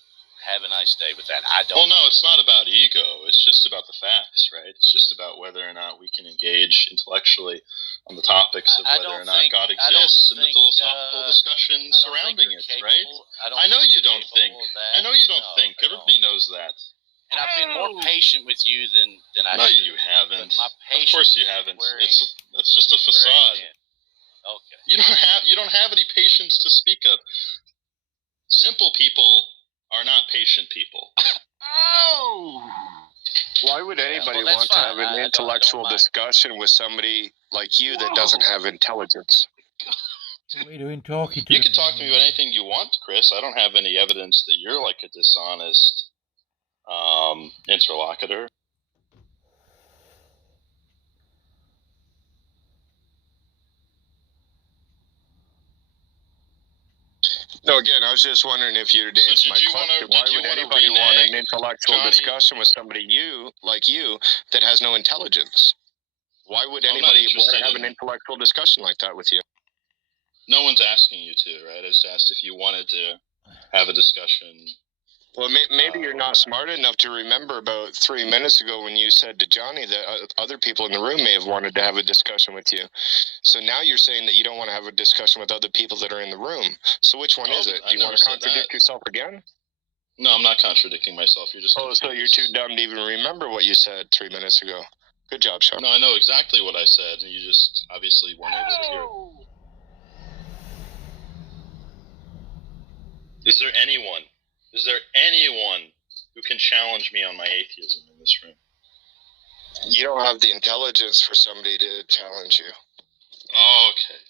have a nice day with that. I don't. Well, no, it's not about ego. It's just about the facts, right? It's just about whether or not we can engage intellectually on the topics of whether or not God exists and the philosophical discussion surrounding it, right? I know you don't think. I know you don't think. Everybody knows that. And I've been more patient with you than I No, should. you haven't. My Of course you haven't. That's just a facade. Okay. You don't have any patience to speak of. Simple people are not patient people. Why would anybody that's want to have fine. an I intellectual don't mind. discussion with somebody like you that doesn't have intelligence? What are you doing talking to You them? can talk to me about anything you want, Chris. I don't have any evidence that you're like a dishonest interlocutor. No, again, I was just wondering if you'd answer my question. Why would anybody want an intellectual discussion with somebody like you that has no intelligence? Why would anybody want to have an intellectual discussion like that with you? No one's asking you to, right? I just asked if you wanted to have a discussion. Well, maybe you're not smart enough to remember about 3 minutes ago when you said to Johnny that other people in the room may have wanted to have a discussion with you. So now you're saying that you don't want to have a discussion with other people that are in the room. So which one is it? Do you want to contradict yourself again? No, I'm not contradicting myself. You're just. Oh, so you're too dumb to even remember what you said 3 minutes ago. Good job, Sean. No, I know exactly what I said, and you just obviously weren't able to hear it. Is there anyone who can challenge me on my atheism in this room? You don't have the intelligence for somebody to challenge you. Okay.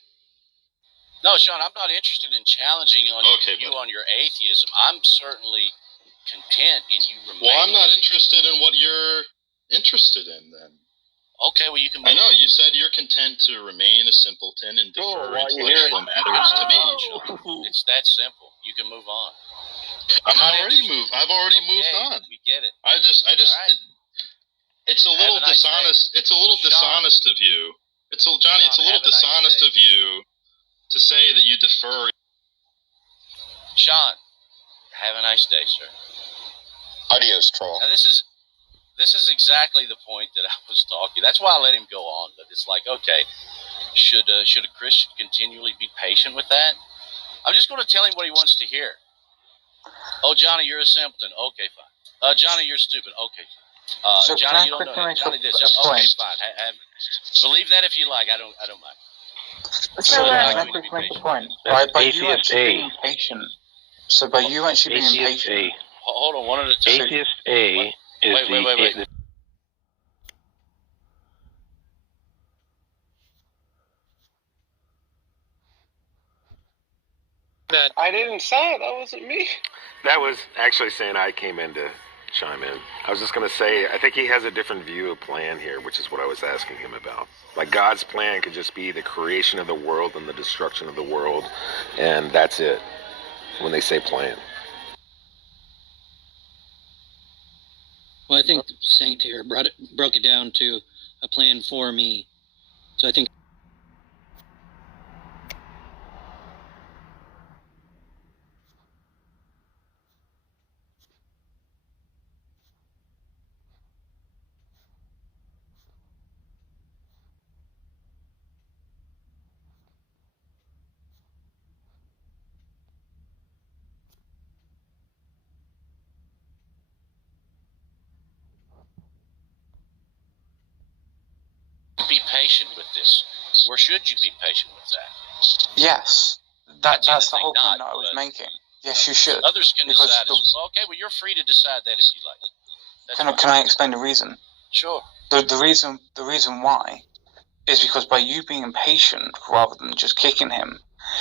No, Sean, I'm not interested in challenging you on your atheism. I'm certainly content in you remaining. Well, I'm not interested in what you're interested in then. Okay, well, you can. I know, you said you're content to remain a simpleton and defer intellectual matters to me, Sean. It's that simple. You can move on. I've already moved on. We get it. It's a little dishonest. It's a little dishonest of you. Johnny, it's a little dishonest of you to say that you defer. Sean, have a nice day, sir. Adios, troll. Now this is exactly the point that I was talking. That's why I let him go on. But it's like, okay, should a Christian continually be patient with that? I'm just going to tell him what he wants to hear. Oh, Johnny, you're a simpleton. Okay, fine. Johnny, you're stupid. Okay. So Johnny, you don't know. Johnny, this. Okay, fine. Believe that if you like. I don't mind. So can I make a point? By you actually being patient. So by you actually being patient. Hold on, one at a time. Atheist A is wait. I didn't say it. That wasn't me. That was actually saying I came in to chime in. I was just going to say, I think he has a different view of plan here, which is what I was asking him about. Like, God's plan could just be the creation of the world and the destruction of the world, and that's it, when they say plan. Well, I think Saint here broke it down to a plan for me. So I think be patient with this. Or should you be patient with that? Yes. That's the whole point that I was making. Yes, you should. Others can decide. Okay, well, you're free to decide that if you like. Can I explain the reason? Sure. The reason why is because by you being impatient rather than just kicking him,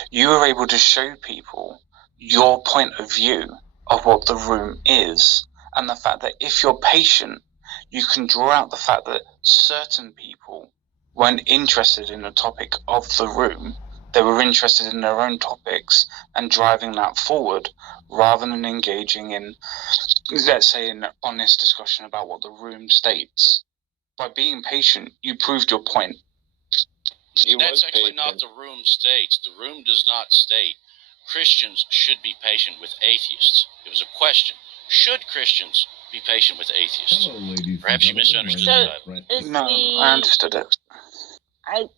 you are able to show people your point of view of what the room is, and the fact that if you're patient, you can draw out the fact that certain people weren't interested in the topic of the room. They were interested in their own topics and driving that forward rather than engaging in, let's say, an honest discussion about what the room states. By being patient, you proved your point. That's actually not the room states. The room does not state Christians should be patient with atheists. It was a question. Should Christians be patient with atheists? Hello, ladies. Perhaps you misunderstood that. No, I understood it.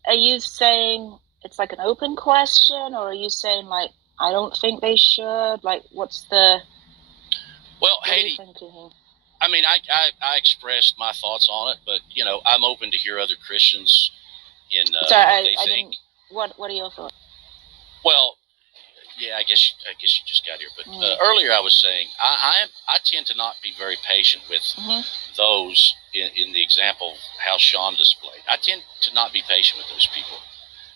are you saying it's like an open question, or are you saying like I don't think they should? Like, what's the? Well, Haiti, I mean, I expressed my thoughts on it, but you know, I'm open to hear other Christians in what they think. What are your thoughts? Well, yeah, I guess you just got here, but earlier I was saying I tend to not be very patient with those in the example of how Sean displayed. I tend to not be patient with those people.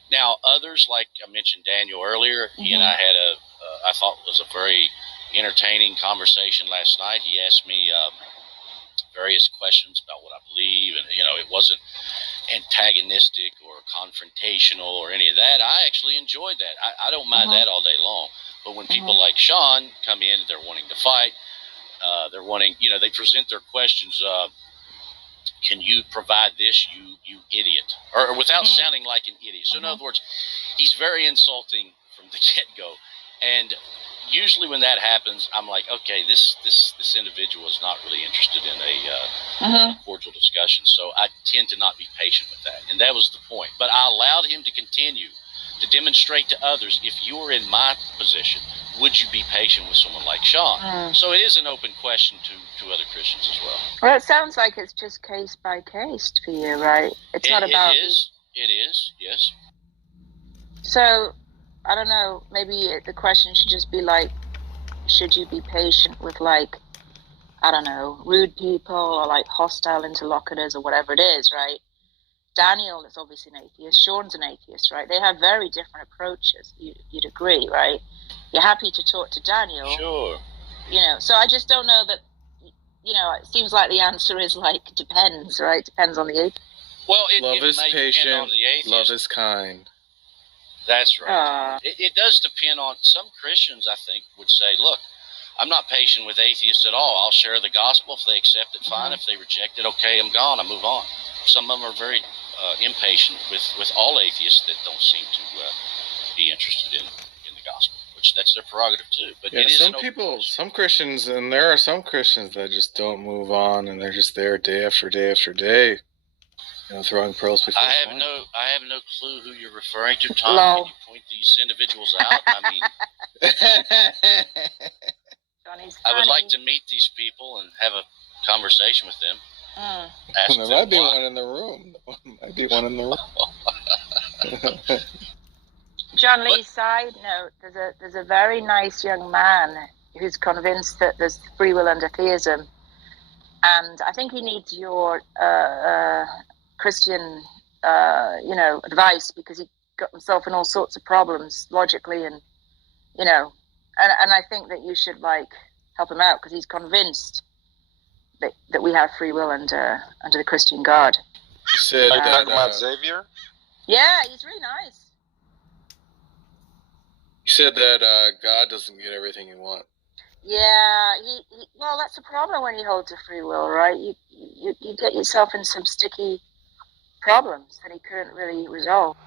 Now, others, like I mentioned Daniel earlier, he and I had I thought it was a very entertaining conversation last night. He asked me various questions about what I believe, and you know, it wasn't antagonistic or confrontational or any of that. I actually enjoyed that. I don't mind that all day long. But when people like Sean come in, they're wanting to fight. They're wanting, you know, they present their questions. Can you provide this, you idiot? Or without sounding like an idiot. So in other words, he's very insulting from the get-go. And usually when that happens, I'm like, okay, this individual is not really interested in a cordial discussion. So I tend to not be patient with that. And that was the point. But I allowed him to continue to demonstrate to others, if you were in my position, would you be patient with someone like Sean? So it is an open question to other Christians as well. Well, it sounds like it's just case by case for you, right? It's not about. It is, yes. So, I don't know, maybe the question should just be like, should you be patient with, like, I don't know, rude people or like hostile interlocutors or whatever it is, right? Daniel is obviously an atheist. Sean's an atheist, right? They have very different approaches. You'd agree, right? You're happy to talk to Daniel. Sure. You know, so I just don't know that, you know, it seems like the answer is like, depends, right? Depends on the atheist. Well, love is may patient, depend on the atheist. love is kind. That's right. It does depend on, some Christians, I think, would say, look, I'm not patient with atheists at all. I'll share the gospel. If they accept it, fine. If they reject it, okay, I'm gone. I move on. Some of them are very impatient with all atheists that don't seem to be interested in the gospel, which that's their prerogative too. But Yeah, it is some people, some Christians, and there are some Christians that just don't move on, and they're just there day after day after day, you know, throwing pearls before I have swine. no clue who you're referring to, Tom. Can you point these individuals out? I mean, I would like to meet these people and have a conversation with them. Ask There them might be why. one in the room. Might be one in the room. John Lee, side note, there's a very nice young man who's convinced that there's free will under theism, and I think he needs your Christian, you know, advice, because he got himself in all sorts of problems logically, and you know, and I think that you should like help him out, because he's convinced that we have free will under the Christian God. You said Are you talking about Xavier? Yeah, he's really nice. You said that God doesn't get everything you want. Yeah, he well, that's a problem when you hold to free will, right? You get yourself in some sticky problems that he couldn't really resolve.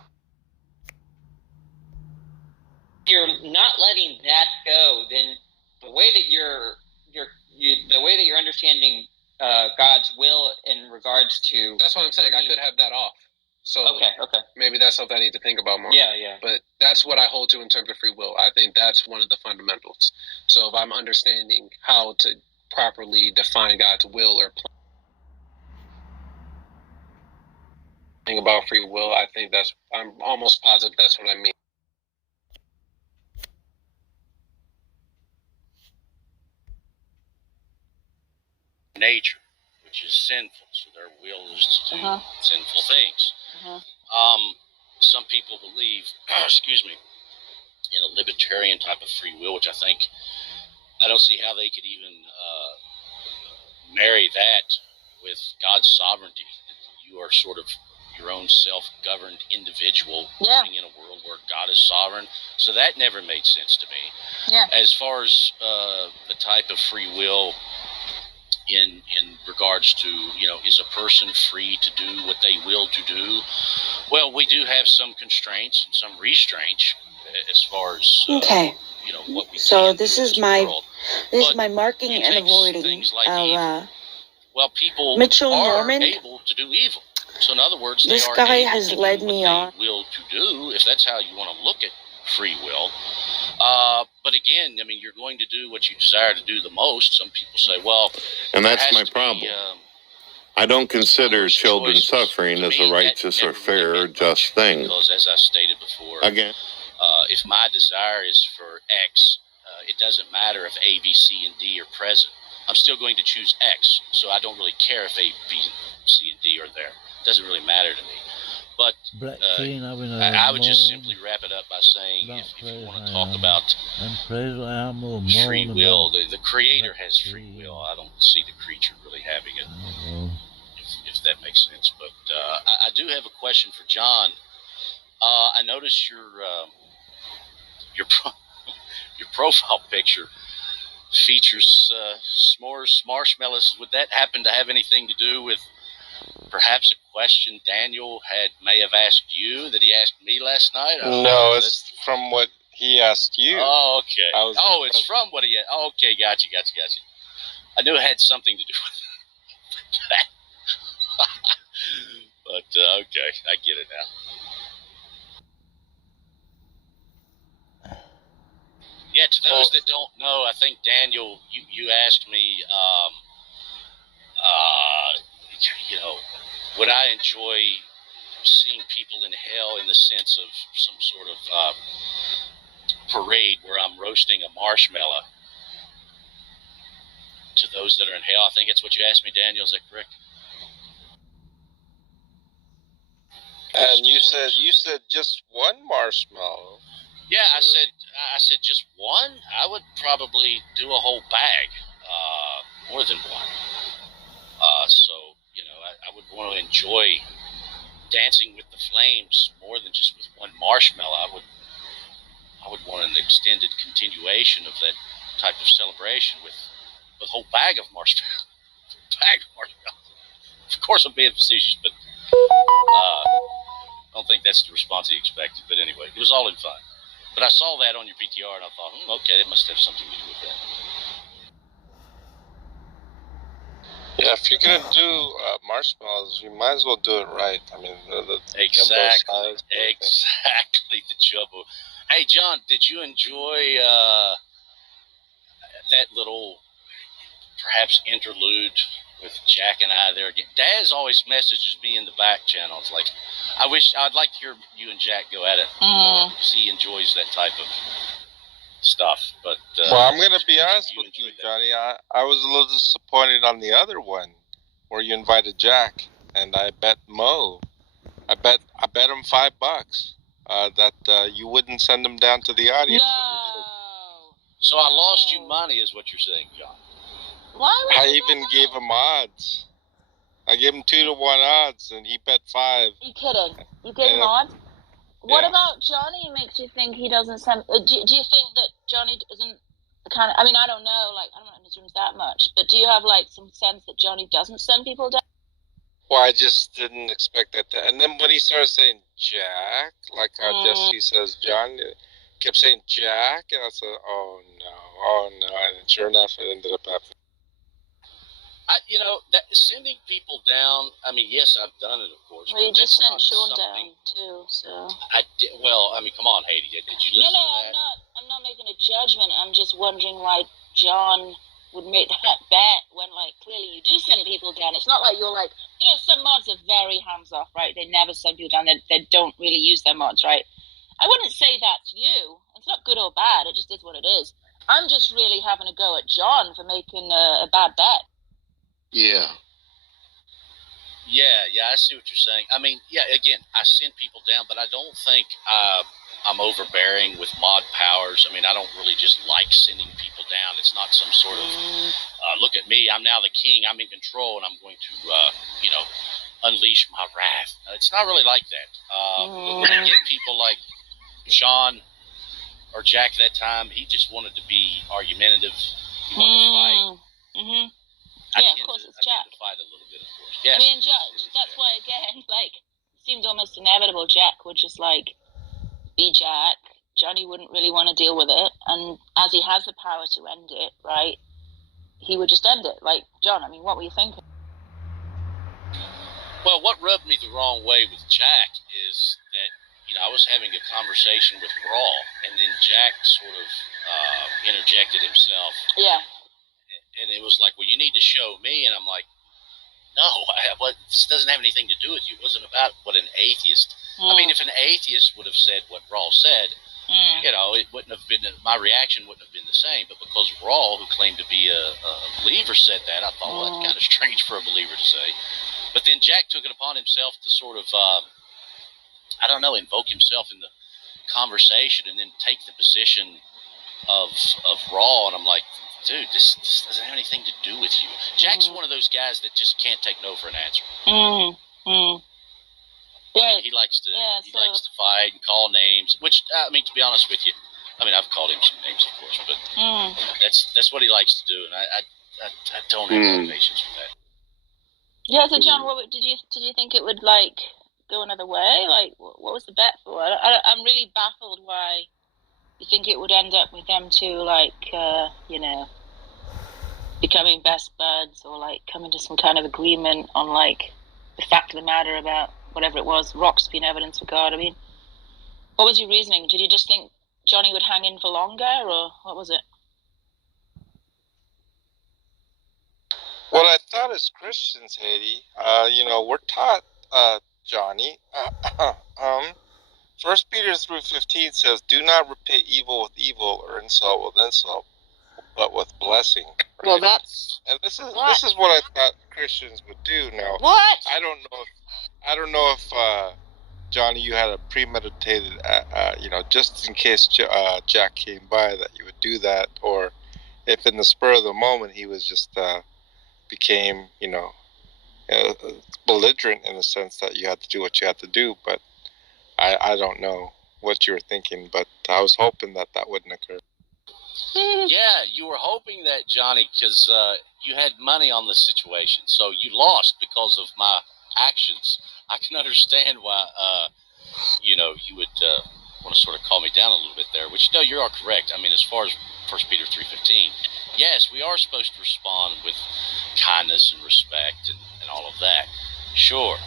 If you're not letting that go, then the way that you're understanding God's will in regards to, that's what I'm saying. I could have that off. So okay. Maybe that's something I need to think about more. Yeah. But that's what I hold to in terms of free will. I think that's one of the fundamentals. So if I'm understanding how to properly define God's will or plan about free will, I think I'm almost positive that's what I mean. Nature, which is sinful, so their will is to do sinful things. Some people believe, excuse me, in a libertarian type of free will, which I don't see how they could even marry that with God's sovereignty. You are sort of your own self-governed individual living in a world where God is sovereign. So that never made sense to me. Yeah. As far as the type of free will in regards to, you know, is a person free to do what they will to do? Well, we do have some constraints and some restraints as far as you know, what we so this is my world. this is my marking and avoiding things like of well, people Mitchell are Norman. able to do evil. So in other words, This they are guy able has to led do me what on. they will to do, if that's how you want to look at free will. But again, I mean, you're going to do what you desire to do the most. Some people say, well, And there that's has my to problem. be, I don't consider numerous children's choices. suffering To as me, a that righteous or never really fair or meant just thing. because, as I stated before, Again, if my desire is for X, it doesn't matter if A, B, C, and D are present. I'm still going to choose X, so I don't really care if A, B, C, and D are there. It doesn't really matter to me. But I would just simply wrap it up by saying, if you want to talk about free will, the Creator has free will. I don't see the creature really having it, if that makes sense. But I do have a question for John. I noticed your profile picture features s'mores marshmallows. Would that happen to have anything to do with perhaps a question Daniel may have asked you that he asked me last night? No, it's from what he asked you. Oh, okay. Oh, it's from what he. Oh, okay, gotcha. I knew it had something to do with that. But okay, I get it now. Yeah, to those that don't know, I think Daniel, you asked me, would I enjoy seeing people in hell in the sense of some sort of parade where I'm roasting a marshmallow to those that are in hell? I think that's what you asked me, Daniel. Is that correct? And you said just one marshmallow. Yeah, I said just one. I would probably do a whole bag, more than one. So I would want to enjoy dancing with the flames more than just with one marshmallow. I would want an extended continuation of that type of celebration with a whole bag of marshmallow. Of course, I'm being facetious, but I don't think that's the response he expected. But anyway, it was all in fun. But I saw that on your PTR, and I thought, okay, it must have something to do with that. Yeah, if you're gonna do marshmallows, you might as well do it right. I mean, the Exactly the jumbo. Hey, John, did you enjoy that little perhaps interlude with Jack and I there again? Daz always messages me in the back channels like, I'd like to hear you and Jack go at it more because he enjoys that type of stuff. But well, I'm gonna be honest with you, Johnny. I was a little disappointed on the other one where you invited Jack, and I bet Mo. I bet him $5 that you wouldn't send him down to the audience. No. So I lost you money, is what you're saying, John. Why would I even gave him odds. I gave him 2-1 odds, and he bet 5. you kidding? You gave him odds? What about Johnny makes you think he doesn't send... do you think that Johnny isn't the kind of... I mean, I don't know. Like, I'm not in his rooms that much. But do you have, like, some sense that Johnny doesn't send people down? Well, I just didn't expect that. And then when he started saying Jack, like how Jesse says John, kept saying Jack, and I said, oh no. And sure enough, it ended up happening. That sending people down. I mean, yes, I've done it, of course. Well, you just sent Sean down too, so. I did. Well, I mean, come on, Haiti. Did you listen to that? I'm not making a judgment. I'm just wondering why John would make that bet when, like, clearly you do send people down. It's not like you're like, some mods are very hands off, right? They never send people down. They don't really use their mods, right? I wouldn't say that's you. It's not good or bad. It just is what it is. I'm just really having a go at John for making a bad bet. Yeah. Yeah, I see what you're saying. I mean, yeah, again, I send people down, but I don't think I'm overbearing with mod powers. I mean, I don't really just like sending people down. It's not some sort of, look at me, I'm now the king, I'm in control, and I'm going to, unleash my wrath. It's not really like that. But when you get people like Sean or Jack that time, he just wanted to be argumentative. He wanted to fight. Yeah, of course, it's Jack. To fight a little bit, of course. Yes, I mean, that's why, again, like, it seemed almost inevitable Jack would just, like, be Jack. Johnny wouldn't really want to deal with it. And as he has the power to end it, right, he would just end it. Like, John, I mean, what were you thinking? Well, what rubbed me the wrong way with Jack is that, I was having a conversation with Raw, and then Jack sort of interjected himself. Yeah. And it was like, well, you need to show me. And I'm like, no, this doesn't have anything to do with you. It wasn't about what an atheist. I mean, if an atheist would have said what Raw said, it wouldn't have been, my reaction wouldn't have been the same. But because Raw, who claimed to be a believer, said that, I thought, well, that's kind of strange for a believer to say. But then Jack took it upon himself to sort of, invoke himself in the conversation and then take the position of Raw. And I'm like, dude, this doesn't have anything to do with you. Jack's one of those guys that just can't take no for an answer. Yeah. He likes to likes to fight and call names, which, to be honest with you, I've called him some names, of course, but that's what he likes to do, and I don't have any patience with that. Yeah, so John, did you think it would go another way? What was the bet for? I'm really baffled why you think it would end up with them two, becoming best buds or coming to some kind of agreement on the fact of the matter about whatever it was, rocks being evidence for God. I mean, what was your reasoning? Did you just think Johnny would hang in for longer, or what was it? What I thought as Christians, Haiti, we're taught, Johnny, 1 Peter 3:15 says, "Do not repay evil with evil or insult with insult, but with blessing." Right? Well, that's this is what I thought Christians would do. Now, what? I don't know if Johnny, you had a premeditated, just in case Jack came by, that you would do that, or if in the spur of the moment he was just became, belligerent in the sense that you had to do what you had to do. But I don't know what you were thinking, but I was hoping that wouldn't occur. Yeah, you were hoping that, Johnny, because you had money on the situation, so you lost because of my actions. I can understand why, you would want to sort of calm me down a little bit there, which, no, you are correct. As far as 1 Peter 3:15, yes, we are supposed to respond with kindness and respect and all of that. Sure.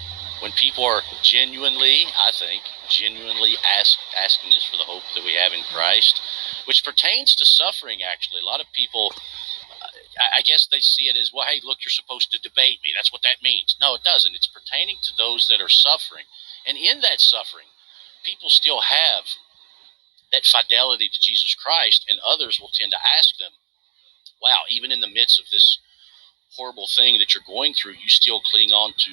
When people are genuinely asking us for the hope that we have in Christ, which pertains to suffering, actually. A lot of people, I guess they see it as, well, hey, look, you're supposed to debate me. That's what that means. No, it doesn't. It's pertaining to those that are suffering. And in that suffering, people still have that fidelity to Jesus Christ, and others will tend to ask them, wow, even in the midst of this horrible thing that you're going through, you still cling on to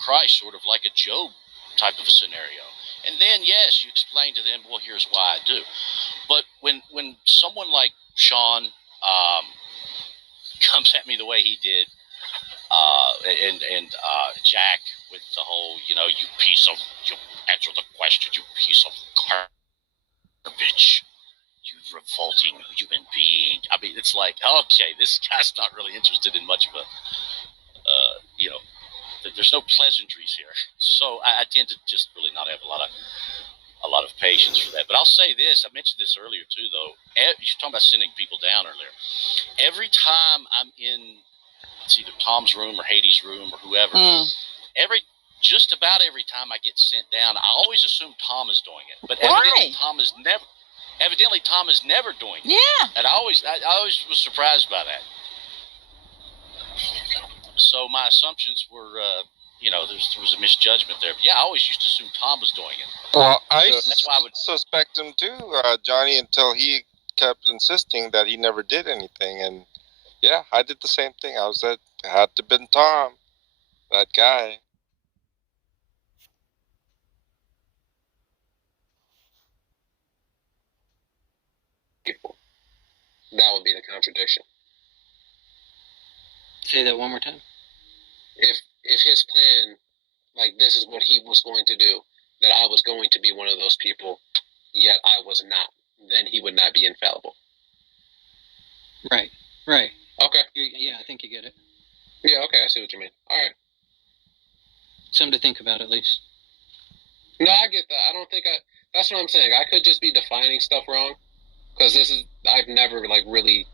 Christ, sort of like a Job type of a scenario. And then, yes, you explain to them, well, here's why I do. But when someone like Sean comes at me the way he did, and Jack with the whole, you answer the question, you piece of garbage, you revolting human being. It's like, okay, this guy's not really interested in much of a, there's no pleasantries here. So I tend to just really not have a lot of patience for that. But I'll say this, I mentioned this earlier too, though. You're talking about sending people down earlier. Every time I'm in, it's either Tom's room or Hades' room or whoever, just about every time I get sent down, I always assume Tom is doing it. But evidently Tom is never doing it. Yeah. And I always was surprised by that. So my assumptions were, there was a misjudgment there. But yeah, I always used to assume Tom was doing it. Well, I that's why I would suspect him too, Johnny, until he kept insisting that he never did anything. And yeah, I did the same thing. Had to have been Tom, that guy. People. That would be the contradiction. Say that one more time. If his plan, this is what he was going to do, that I was going to be one of those people, yet I was not, then he would not be infallible. Right. Okay. Yeah, I think you get it. Yeah, okay, I see what you mean. All right. Something to think about, at least. No, I get that. I don't think that's what I'm saying. I could just be defining stuff wrong, because I've never, really,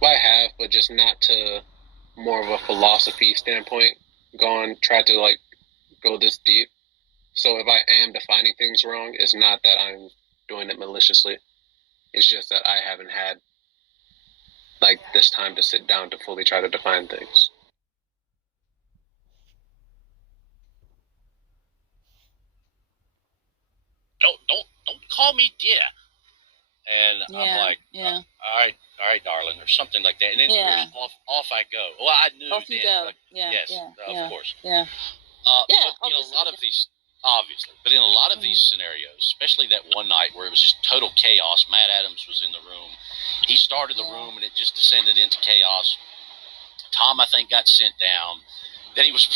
well, I have, but just not to more of a philosophy standpoint, tried to, go this deep. So if I am defining things wrong, it's not that I'm doing it maliciously. It's just that I haven't had like this time to sit down to fully try to define things. Don't call me dear. And I'm like, yeah. all right, darling, or something like that. And then off I go. Well, I knew Off then. you go. Like, Yeah, yes, yeah, of course. Yeah. But you know, a lot of these, obviously, but in a lot of these scenarios, especially that one night where it was just total chaos. Matt Adams was in the room. He started the room, and it just descended into chaos. Tom, I think, got sent down. Then he was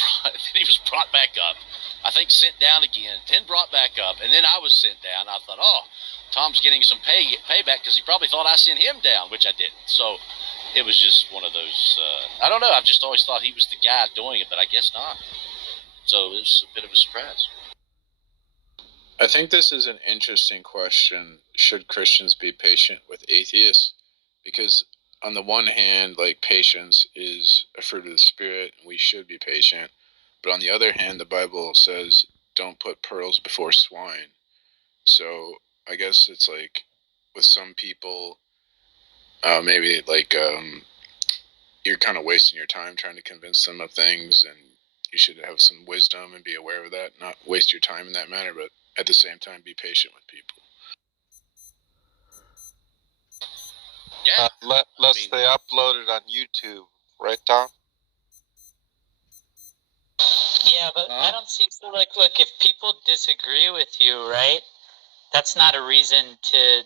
brought back up. I think sent down again. Then brought back up, and then I was sent down. I thought, oh, Tom's getting some payback because he probably thought I sent him down, which I didn't. So it was just one of those. I don't know. I've just always thought he was the guy doing it, but I guess not. So it was a bit of a surprise. I think this is an interesting question. Should Christians be patient with atheists? Because on the one hand, like, patience is a fruit of the Spirit, and we should be patient. But on the other hand, the Bible says, don't put pearls before swine. So I guess it's like, with some people, maybe like you're kind of wasting your time trying to convince them of things, and you should have some wisdom and be aware of that, not waste your time in that manner, but at the same time be patient with people. Yeah. Let's stay uploaded on YouTube, right, Tom? Yeah, but I don't see. So, like, look, if people disagree with you, right? That's not a reason to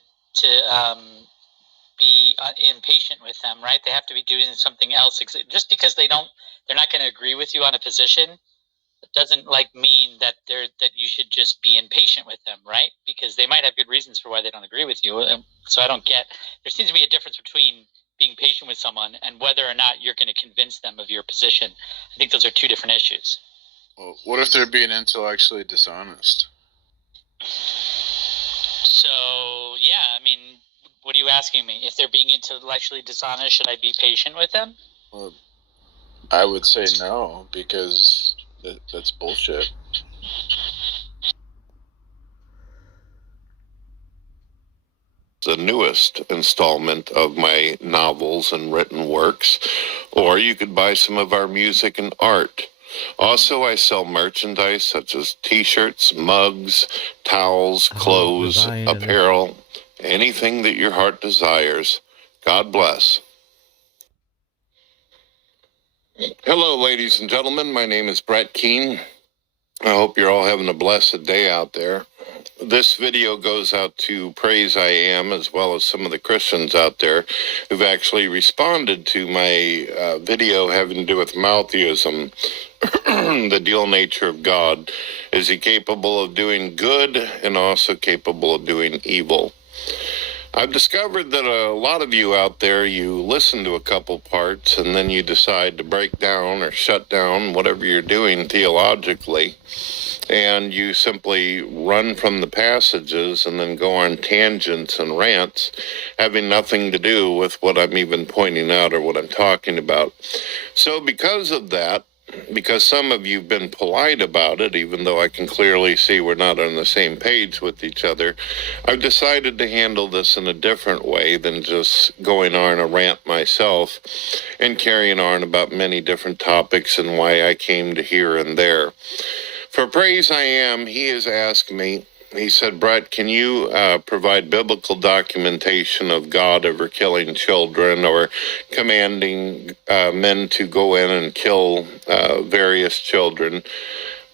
be impatient with them, right? They have to be doing something else. Just because they're not going to agree with you on a position, it doesn't mean that you should just be impatient with them, right? Because they might have good reasons for why they don't agree with you. So I don't get. There seems to be a difference between being patient with someone and whether or not you're going to convince them of your position. I think those are two different issues. Well, what if they're being intellectually dishonest? So, yeah, I mean, what are you asking me? If they're being intellectually dishonest, should I be patient with them? Well, I would say no, because that's bullshit. The newest installment of my novels and written works, or you could buy some of our music and art. Also, I sell merchandise such as t-shirts, mugs, towels, clothes, apparel, anything that your heart desires. God bless. Hello, ladies and gentlemen. My name is Brett Keene. I hope you're all having a blessed day out there. This video goes out to Praise I Am, as well as some of the Christians out there who've actually responded to my video having to do with Maltheism, the dual nature of God. Is he capable of doing good and also capable of doing evil? I've discovered that a lot of you out there, you listen to a couple parts and then you decide to break down or shut down whatever you're doing theologically, and you simply run from the passages and then go on tangents and rants having nothing to do with what I'm even pointing out or what I'm talking about. So because of that, because some of you have been polite about it, even though I can clearly see we're not on the same page with each other, I've decided to handle this in a different way than just going on a rant myself and carrying on about many different topics and why I came to here and there. For Praise I Am, he has asked me, he said, Brett, can you provide biblical documentation of God ever killing children or commanding men to go in and kill various children?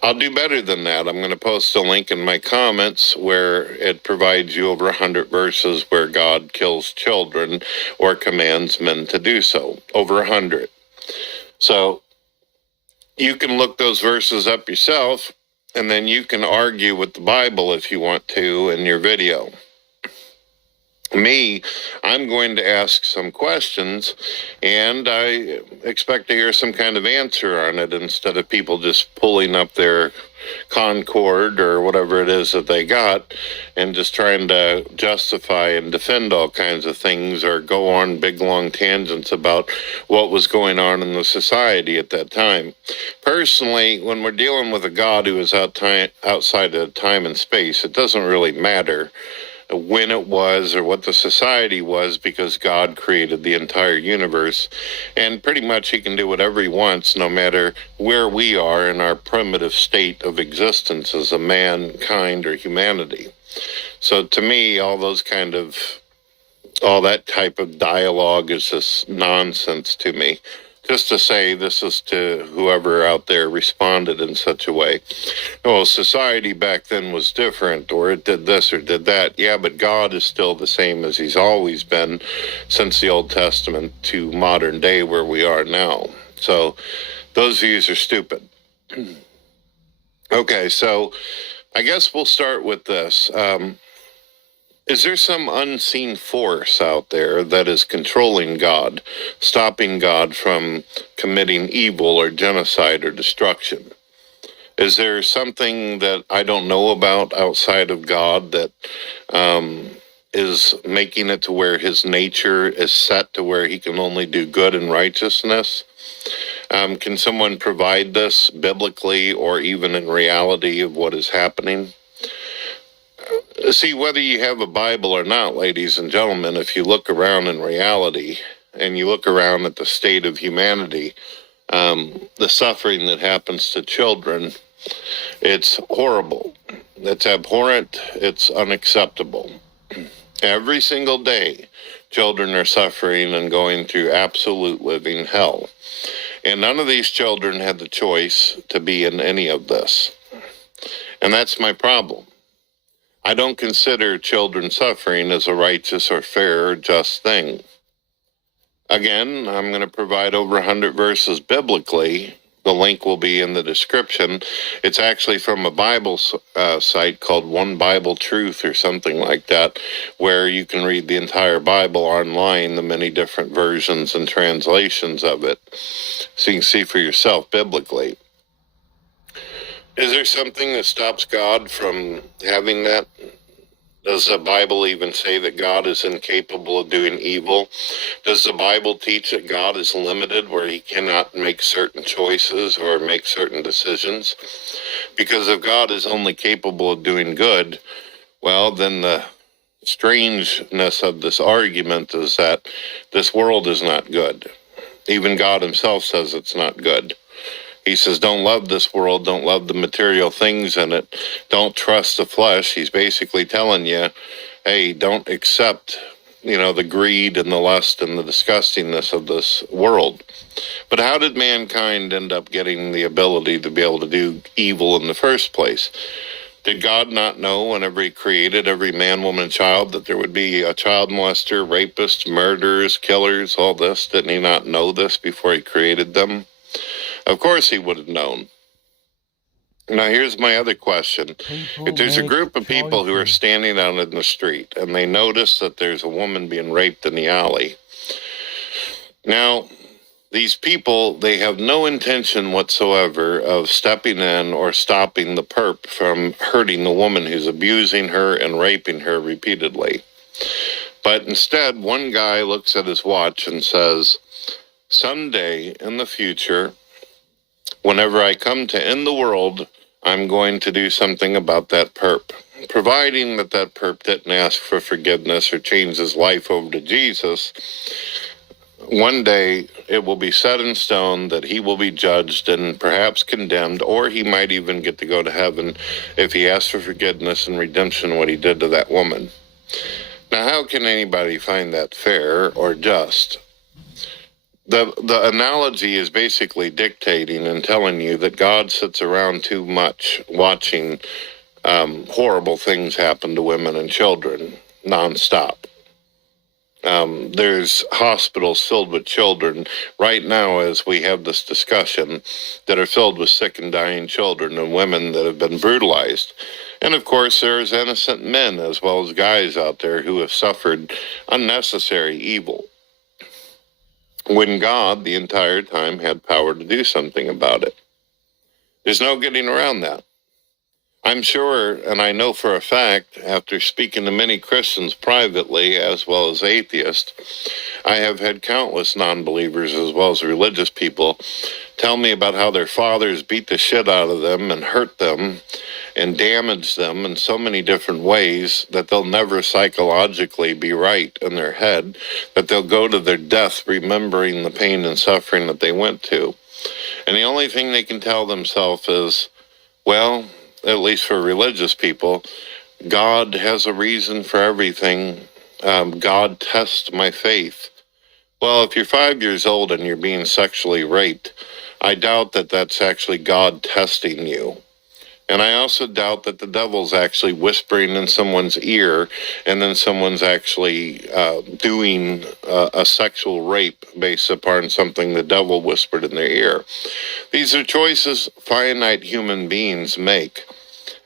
I'll do better than that. I'm going to post a link in my comments where it provides you over 100 verses where God kills children or commands men to do so. Over 100. So you can look those verses up yourself, and then you can argue with the Bible if you want to in your video. I'm going to ask some questions, and I expect to hear some kind of answer on it instead of people just pulling up their Concord or whatever it is that they got and just trying to justify and defend all kinds of things or go on big long tangents about what was going on in the society at that time. Personally, when we're dealing with a God who is outside of time and space, it doesn't really matter when it was or what the society was, because God created the entire universe, and pretty much he can do whatever he wants no matter where we are in our primitive state of existence as a mankind or humanity. So to me, all that type of dialogue is just nonsense to me. Just to say this is to whoever out there responded in such a way. Oh, society back then was different, or it did this or did that. Yeah, but God is still the same as he's always been since the Old Testament to modern day where we are now. So those views are stupid. Okay, so I guess we'll start with this. Is there some unseen force out there that is controlling God, stopping God from committing evil or genocide or destruction? Is there something that I don't know about outside of God that is making it to where his nature is set to where he can only do good and righteousness? Can someone provide this biblically or even in reality of what is happening? See, whether you have a Bible or not, ladies and gentlemen, if you look around in reality and you look around at the state of humanity, the suffering that happens to children, it's horrible. It's abhorrent. It's unacceptable. Every single day, children are suffering and going through absolute living hell. And none of these children had the choice to be in any of this. And that's my problem. I don't consider children suffering as a righteous or fair or just thing. Again, I'm going to provide over 100 verses biblically. The link will be in the description. It's actually from a Bible site called One Bible Truth or something like that, where you can read the entire Bible online, the many different versions and translations of it, so you can see for yourself biblically. Is there something that stops God from having that? Does the Bible even say that God is incapable of doing evil? Does the Bible teach that God is limited, where he cannot make certain choices or make certain decisions? Because if God is only capable of doing good, well, then the strangeness of this argument is that this world is not good. Even God himself says it's not good. He says, don't love this world, don't love the material things in it, don't trust the flesh. He's basically telling you, hey, don't accept, the greed and the lust and the disgustingness of this world. But how did mankind end up getting the ability to be able to do evil in the first place? Did God not know whenever he created every man, woman, and child that there would be a child molester, rapists, murderers, killers, all this? Didn't he not know this before he created them? Of course he would have known. Now here's my other question. If there's a group of people who are standing out in the street and they notice that there's a woman being raped in the alley, now these people, they have no intention whatsoever of stepping in or stopping the perp from hurting the woman who's abusing her and raping her repeatedly. But instead, one guy looks at his watch and says, someday in the future, whenever I come to end the world, I'm going to do something about that perp. Providing that that perp didn't ask for forgiveness or change his life over to Jesus, one day it will be set in stone that he will be judged and perhaps condemned, or he might even get to go to heaven if he asks for forgiveness and redemption what he did to that woman. Now, how can anybody find that fair or just? The analogy is basically dictating and telling you that God sits around too much watching horrible things happen to women and children nonstop. There's hospitals filled with children right now as we have this discussion that are filled with sick and dying children and women that have been brutalized. And of course, there's innocent men as well as guys out there who have suffered unnecessary evil, when God the entire time had power to do something about it. There's no getting around that. I'm sure, and I know for a fact, after speaking to many Christians privately as well as atheists, I have had countless non-believers as well as religious people tell me about how their fathers beat the shit out of them and hurt them and damaged them in so many different ways that they'll never psychologically be right in their head, that they'll go to their death remembering the pain and suffering that they went to. And the only thing they can tell themselves is, well, at least for religious people, God has a reason for everything. God tests my faith. Well, if you're 5 years old and you're being sexually raped, I doubt that that's actually God testing you. And I also doubt that the devil's actually whispering in someone's ear and then someone's actually doing a sexual rape based upon something the devil whispered in their ear. These are choices finite human beings make.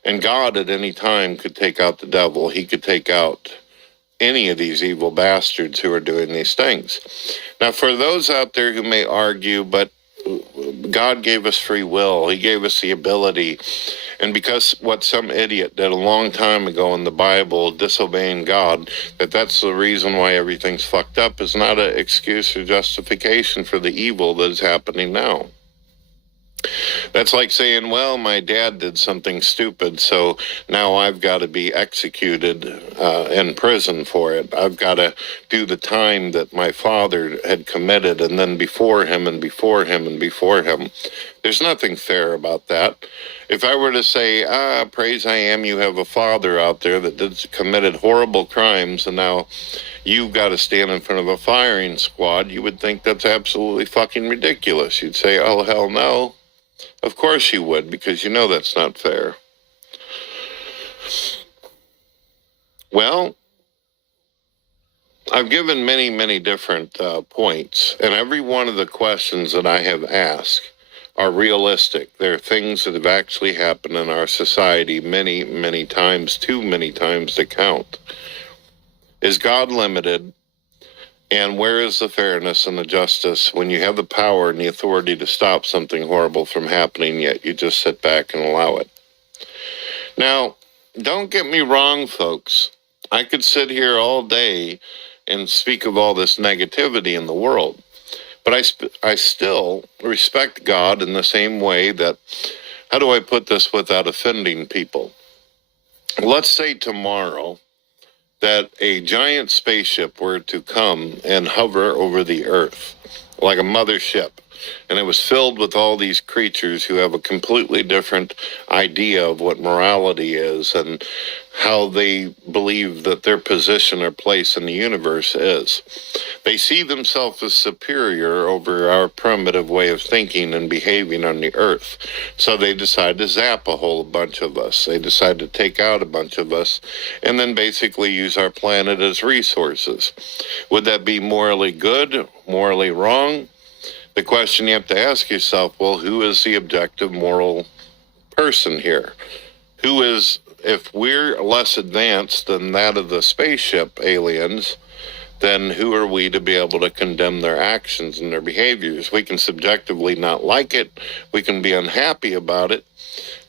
And God at any time could take out the devil. He could take out any of these evil bastards who are doing these things. Now, for those out there who may argue, but God gave us free will. He gave us the ability. And because what some idiot did a long time ago in the Bible, disobeying God, that's the reason why everything's fucked up, is not an excuse or justification for the evil that is happening now. That's like saying, well, my dad did something stupid, so now I've got to be executed in prison for it. I've got to do the time that my father had committed, and then before him and before him and before him. There's nothing fair about that. If I were to say, praise I am, you have a father out there that committed horrible crimes, and now you've got to stand in front of a firing squad, you would think that's absolutely fucking ridiculous. You'd say, oh, hell no. Of course you would, because you know that's not fair. Well, I've given many, many different points, and every one of the questions that I have asked are realistic. They're things that have actually happened in our society many, many times, too many times to count. Is God limited? And where is the fairness and the justice when you have the power and the authority to stop something horrible from happening, yet you just sit back and allow it? Now, don't get me wrong, folks. I could sit here all day and speak of all this negativity in the world, but I still respect God in the same way that, how do I put this without offending people? Let's say tomorrow that a giant spaceship were to come and hover over the earth like a mothership, and it was filled with all these creatures who have a completely different idea of what morality is and how they believe that their position or place in the universe is. They see themselves as superior over our primitive way of thinking and behaving on the earth. So they decide to zap a whole bunch of us. They decide to take out a bunch of us and then basically use our planet as resources. Would that be morally good, morally wrong? The question you have to ask yourself, well, who is the objective moral person here? Who is, if we're less advanced than that of the spaceship aliens, then who are we to be able to condemn their actions and their behaviors? We can subjectively not like it. We can be unhappy about it.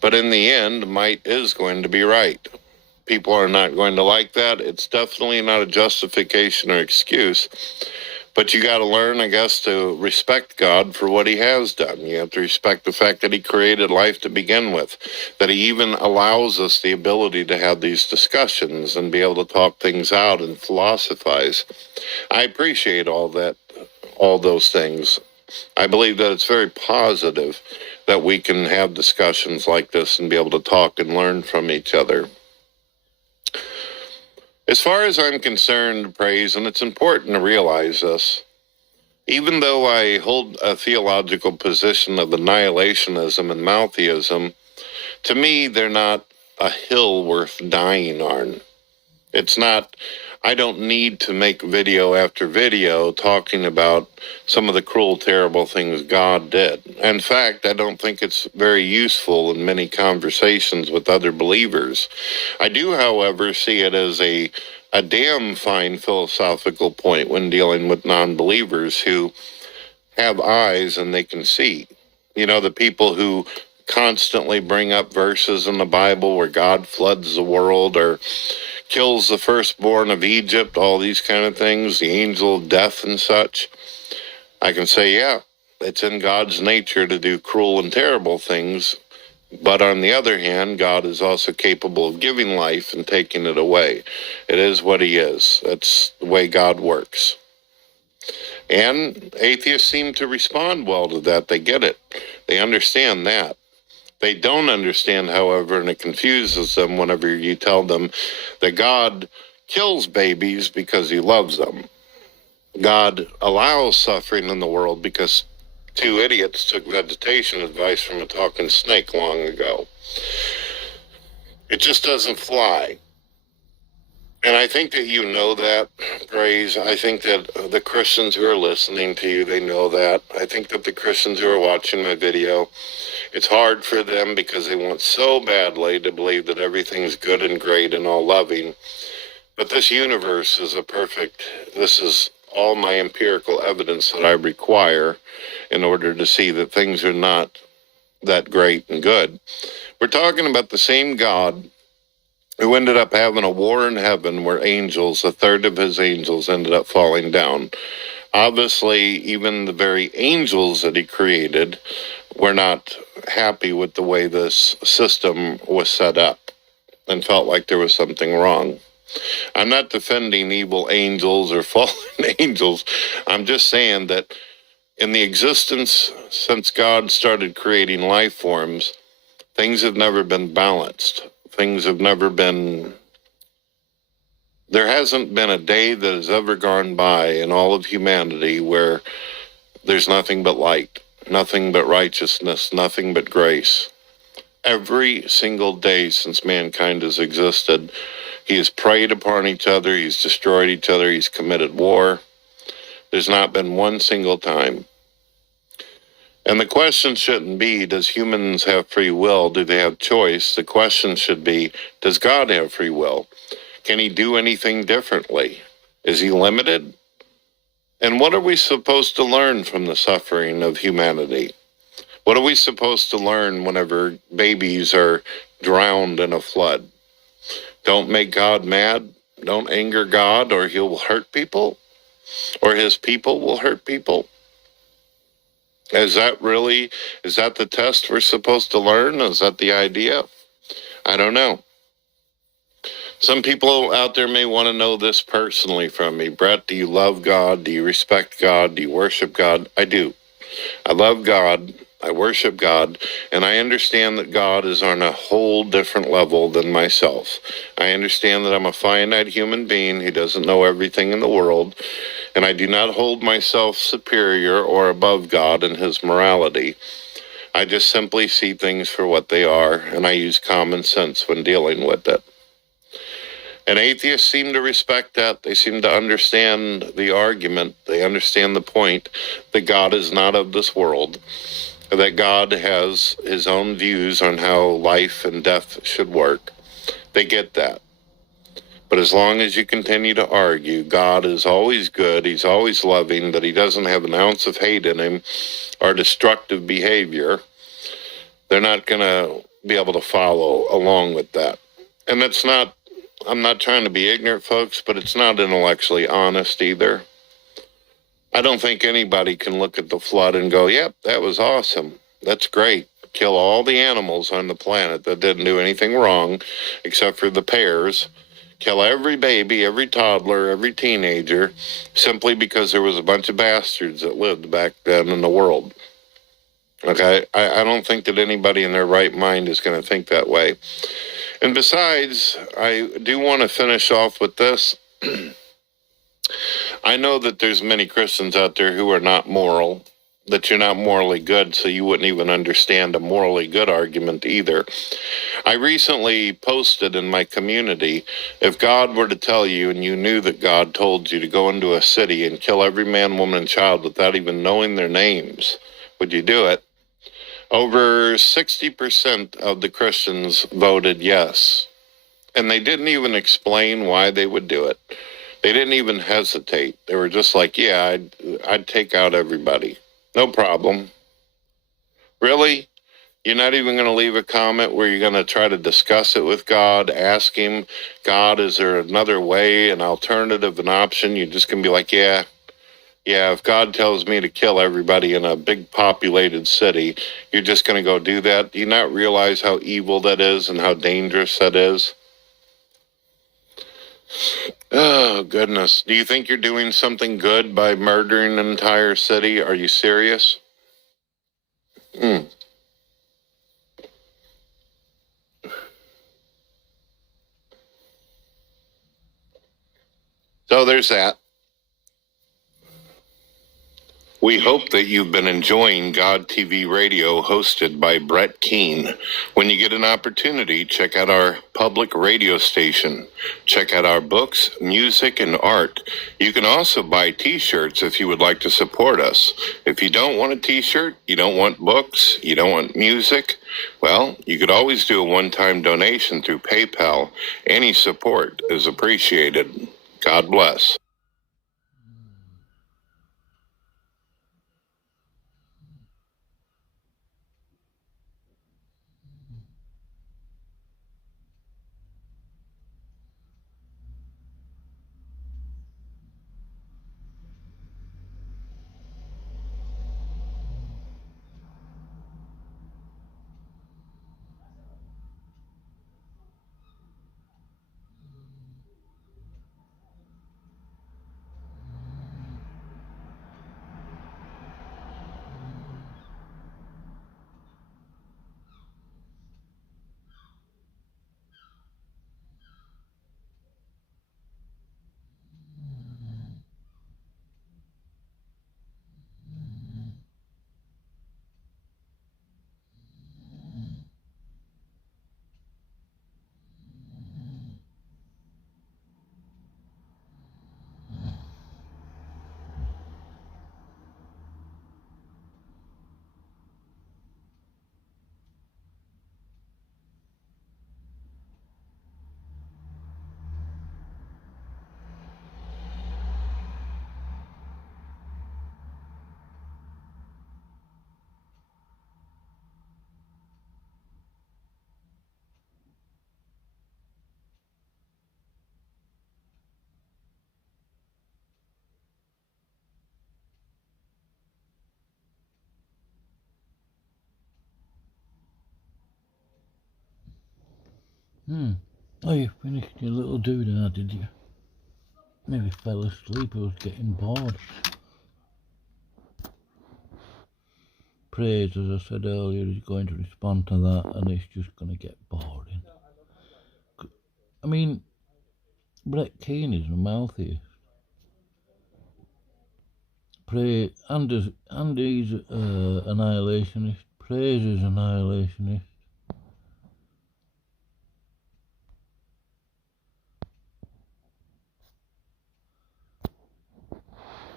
But in the end, might is going to be right. People are not going to like that. It's definitely not a justification or excuse. But you got to learn, I guess, to respect God for what he has done. You have to respect the fact that he created life to begin with, that he even allows us the ability to have these discussions and be able to talk things out and philosophize. I appreciate all those things. I believe that it's very positive that we can have discussions like this and be able to talk and learn from each other. As far as I'm concerned, praise, and it's important to realize this, even though I hold a theological position of annihilationism and Malthuism, to me, they're not a hill worth dying on. It's not, I don't need to make video after video talking about some of the cruel, terrible things God did. In fact, I don't think it's very useful in many conversations with other believers. I do, however, see it as a damn fine philosophical point when dealing with non-believers who have eyes and they can see. You know, the people who constantly bring up verses in the Bible where God floods the world or kills the firstborn of Egypt, all these kind of things, the angel of death and such. I can say, yeah, it's in God's nature to do cruel and terrible things. But on the other hand, God is also capable of giving life and taking it away. It is what he is. That's the way God works. And atheists seem to respond well to that. They get it. They understand that. They don't understand, however, and it confuses them whenever you tell them that God kills babies because he loves them. God allows suffering in the world because two idiots took vegetation advice from a talking snake long ago. It just doesn't fly. And I think that you know that, Praise. I think that the Christians who are listening to you, they know that. I think that the Christians who are watching my video, it's hard for them because they want so badly to believe that everything's good and great and all loving. But this universe is this is all my empirical evidence that I require in order to see that things are not that great and good. We're talking about the same God who ended up having a war in heaven where a third of his angels ended up falling down. Obviously, even the very angels that he created were not happy with the way this system was set up and felt like there was something wrong. I'm not defending evil angels or fallen angels. I'm just saying that in the existence since God started creating life forms, things have never been balanced. Things have never been... There hasn't been a day that has ever gone by in all of humanity where there's nothing but light, nothing but righteousness, nothing but grace. Every single day since mankind has existed, he has preyed upon each other, he's destroyed each other, he's committed war. There's not been one single time. And the question shouldn't be, does humans have free will? Do they have choice? The question should be, does God have free will? Can he do anything differently? Is he limited? And what are we supposed to learn from the suffering of humanity? What are we supposed to learn whenever babies are drowned in a flood? Don't make God mad. Don't anger God or he'll hurt people. Or his people will hurt people. Is that the test we're supposed to learn? Is that the idea? I don't know. Some people out there may want to know this personally from me. Brett, do you love God? Do you respect God? Do you worship God? I do. I love God. I worship God. And I understand that God is on a whole different level than myself. I understand that I'm a finite human being. He doesn't know everything in the world. And I do not hold myself superior or above God in his morality. I just simply see things for what they are, and I use common sense when dealing with it. And atheists seem to respect that. They seem to understand the argument. They understand the point that God is not of this world, that God has his own views on how life and death should work. They get that. But as long as you continue to argue, God is always good, he's always loving, that he doesn't have an ounce of hate in him or destructive behavior, they're not going to be able to follow along with that. And it's not, I'm not trying to be ignorant, folks, but it's not intellectually honest either. I don't think anybody can look at the flood and go, yep, that was awesome. That's great. Kill all the animals on the planet that didn't do anything wrong except for the pairs. Kill every baby, every toddler, every teenager, simply because there was a bunch of bastards that lived back then in the world. Okay? I don't think that anybody in their right mind is going to think that way. And besides, I do want to finish off with this. I know that there's many Christians out there who are not moral. that you're not morally good, so you wouldn't even understand a morally good argument either. I recently posted in my community, if God were to tell you and you knew that God told you to go into a city and kill every man, woman, and child without even knowing their names, would you do it? Over 60% of the Christians voted yes. And they didn't even explain why they would do it. They didn't even hesitate. They were just like, yeah, I'd take out everybody. No problem. Really? You're not even going to leave a comment where you're going to try to discuss it with God, ask him, God, is there another way, an alternative, an option? You're just going to be like, yeah, if God tells me to kill everybody in a big populated city, you're just going to go do that? Do you not realize how evil that is and how dangerous that is? Oh, goodness. Do you think you're doing something good by murdering an entire city? Are you serious? So there's that. We hope that you've been enjoying God TV Radio, hosted by Brett Keane. When you get an opportunity, check out our public radio station. Check out our books, music, and art. You can also buy t-shirts if you would like to support us. If you don't want a t-shirt, you don't want books, you don't want music, well, you could always do a one-time donation through PayPal. Any support is appreciated. God bless. Oh, you finished your little doodah, did you? Maybe fell asleep or was getting bored. Praise, as I said earlier, is going to respond to that, and it's just going to get boring. I mean, Brett Keane is a mouthy. Praise, Andy's annihilationist. Praise is annihilationist.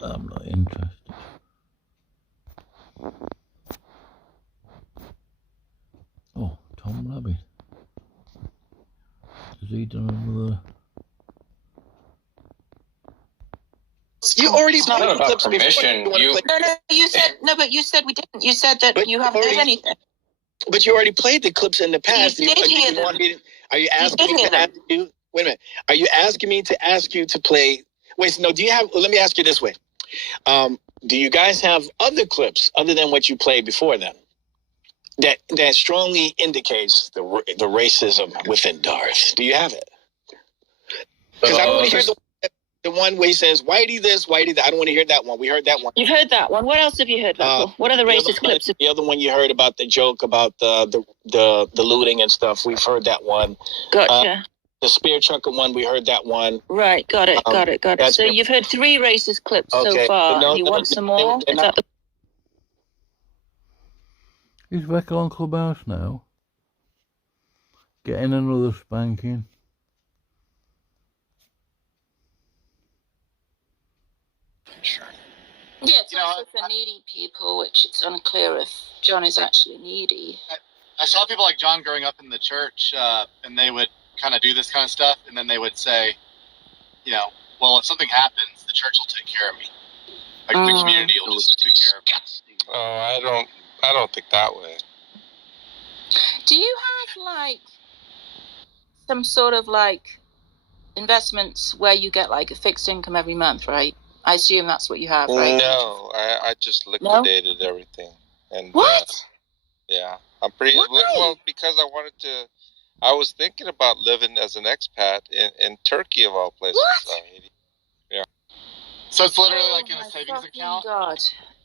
I'm not interested. Oh, Tom Rabbit. Has he done another? You already played the clips permission. before. But you said we didn't. You said that you haven't heard anything. But you already played the clips in the past. You did hear them. Are you asking me to ask you? Wait a minute. Are you asking me to ask you to play? Wait, no. Do you have? Let me ask you this way. Do you guys have other clips other than what you played before then? That strongly indicates the racism within Darth. Do you have it? Because I don't want to hear the one where he says "Whitey this, Whitey that." I don't want to hear that one. We heard that one. You've heard that one. What else have you heard, Michael? What are the racist clips? The other one you heard about the joke about the looting and stuff. We've heard that one. Gotcha. The spear trucker one, we heard that one. Right, got it. So you've heard 3 racist clips so far. No, you want some more? He's back on Clubhouse now. Getting another spanking. Sure. Yeah, it's also for needy people, which it's unclear if John is actually needy. I saw people like John growing up in the church, and they would kind of do this kind of stuff, and then they would say, you know, well, if something happens, the church will take care of me. Like the community will just take care of me. Oh, I don't think that way. Do you have like some sort of like investments where you get like a fixed income every month, right? I assume that's what you have, right? No, I just liquidated everything. And what? Yeah, I'm pretty well because I was thinking about living as an expat in Turkey of all places. What? Yeah. So it's literally like in a savings account. God,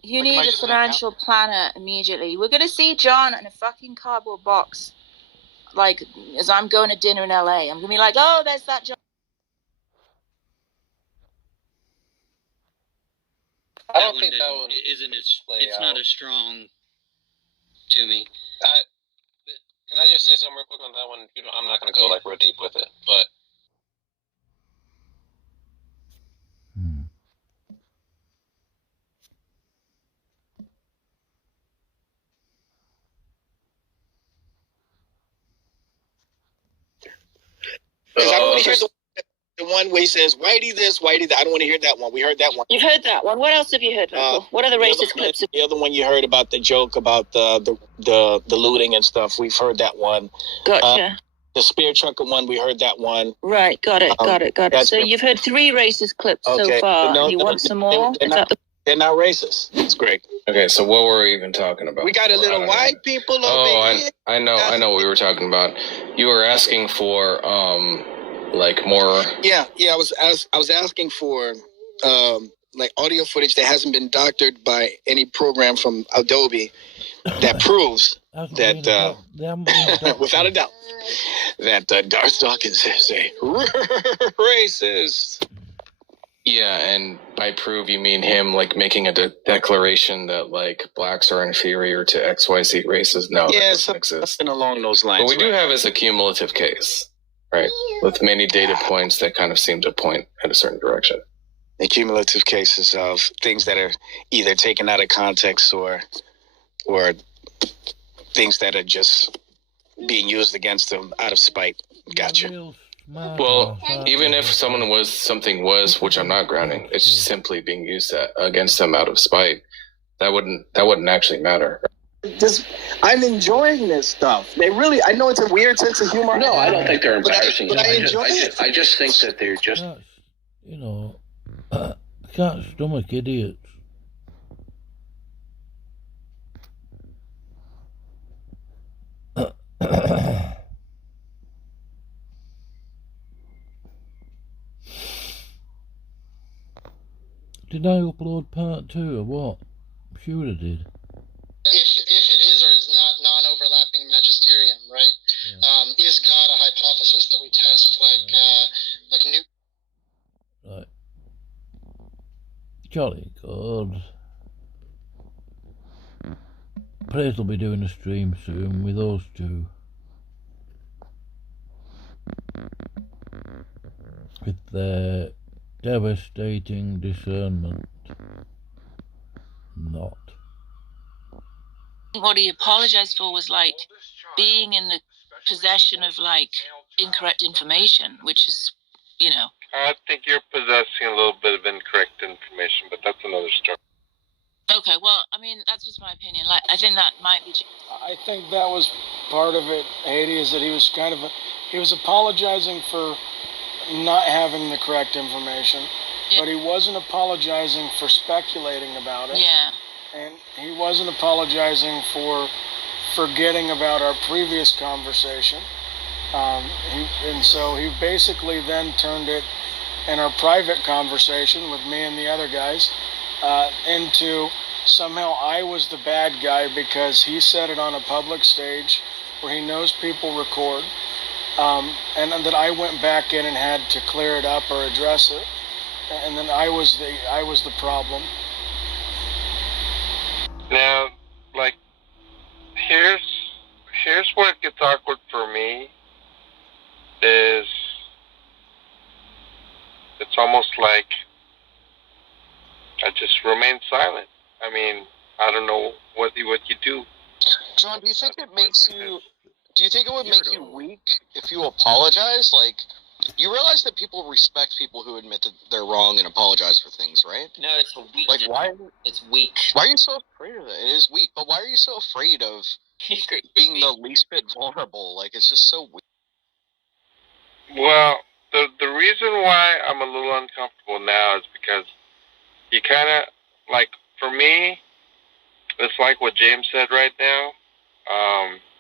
you Like need a emergency financial planner immediately. We're gonna see John in a fucking cardboard box, like as I'm going to dinner in LA. I'm gonna be like, oh, there's that John. I don't think that one isn't as it's not as strong to me. Can I just say something real quick on that one? You know, I'm not going to go like real deep with it, but Because I don't want to hear the one where he says, Whitey this, Whitey that. I don't want to hear that one. We heard that one. You've heard that one. What else have you heard, Michael? What other racist clips? The other one you heard about the joke about the looting and stuff. We've heard that one. Gotcha. The spear trucker one, we heard that one. Right, got it. So you've heard 3 racist clips so far. You want some more? They're not racist. It's great. Okay, so what were we even talking about? We got a little white people over here. I know what we were talking about. You were asking for like more. Yeah. I was asking for like audio footage that hasn't been doctored by any program from Adobe that proves that without a doubt that Darth Dawkins is a racist. Yeah, and by prove you mean him like making a declaration that like blacks are inferior to XYZ races. No, that doesn't exist. Something along those lines. What we do have is a cumulative case, right? With many data points that kind of seem to point in a certain direction. The cumulative cases of things that are either taken out of context or things that are just being used against them out of spite. Gotcha. Well, even if something was, which I'm not grounding, it's simply being used against them out of spite. That wouldn't actually matter. I'm enjoying this stuff. I know it's a weird sense of humor. No, I don't think they're embarrassing. But I enjoy it. I just think that they're just. You know, I can't stomach idiots. Did I upload part 2 or what? I'm sure I did. If it is or is not non-overlapping magisterium, right? Yeah. Is God a hypothesis that we test like Newton? Right. Jolly good. Praise will be doing a stream soon with those two. With their devastating discernment. Not. What he apologized for was like being in the possession of like incorrect information, which is, you know. I think you're possessing a little bit of incorrect information, but that's another story. Okay, well, I mean, that's just my opinion. Like, I think that might be. I think that was part of it, Haiti, is that he was he was apologizing for not having the correct information, but he wasn't apologizing for speculating about it. Yeah. And he wasn't apologizing for forgetting about our previous conversation. And so he basically then turned it in our private conversation with me and the other guys into somehow I was the bad guy because he said it on a public stage where he knows people record, and that I went back in and had to clear it up or address it, and then I was the problem. Now, like, Here's where it gets awkward for me. Is it's almost like I just remain silent. I mean, I don't know what you do. John, do you think it makes you? Do you think it would make you weak if you apologize? Like, you realize that people respect people who admit that they're wrong and apologize for things, right? No, it's a weak. Like, why? It's weak. Why are you so afraid of it? It is weak, but why are you so afraid of being the least bit vulnerable? Like, it's just so weak. Well, the reason why I'm a little uncomfortable now is because you kind of, like, for me, it's like what James said right now.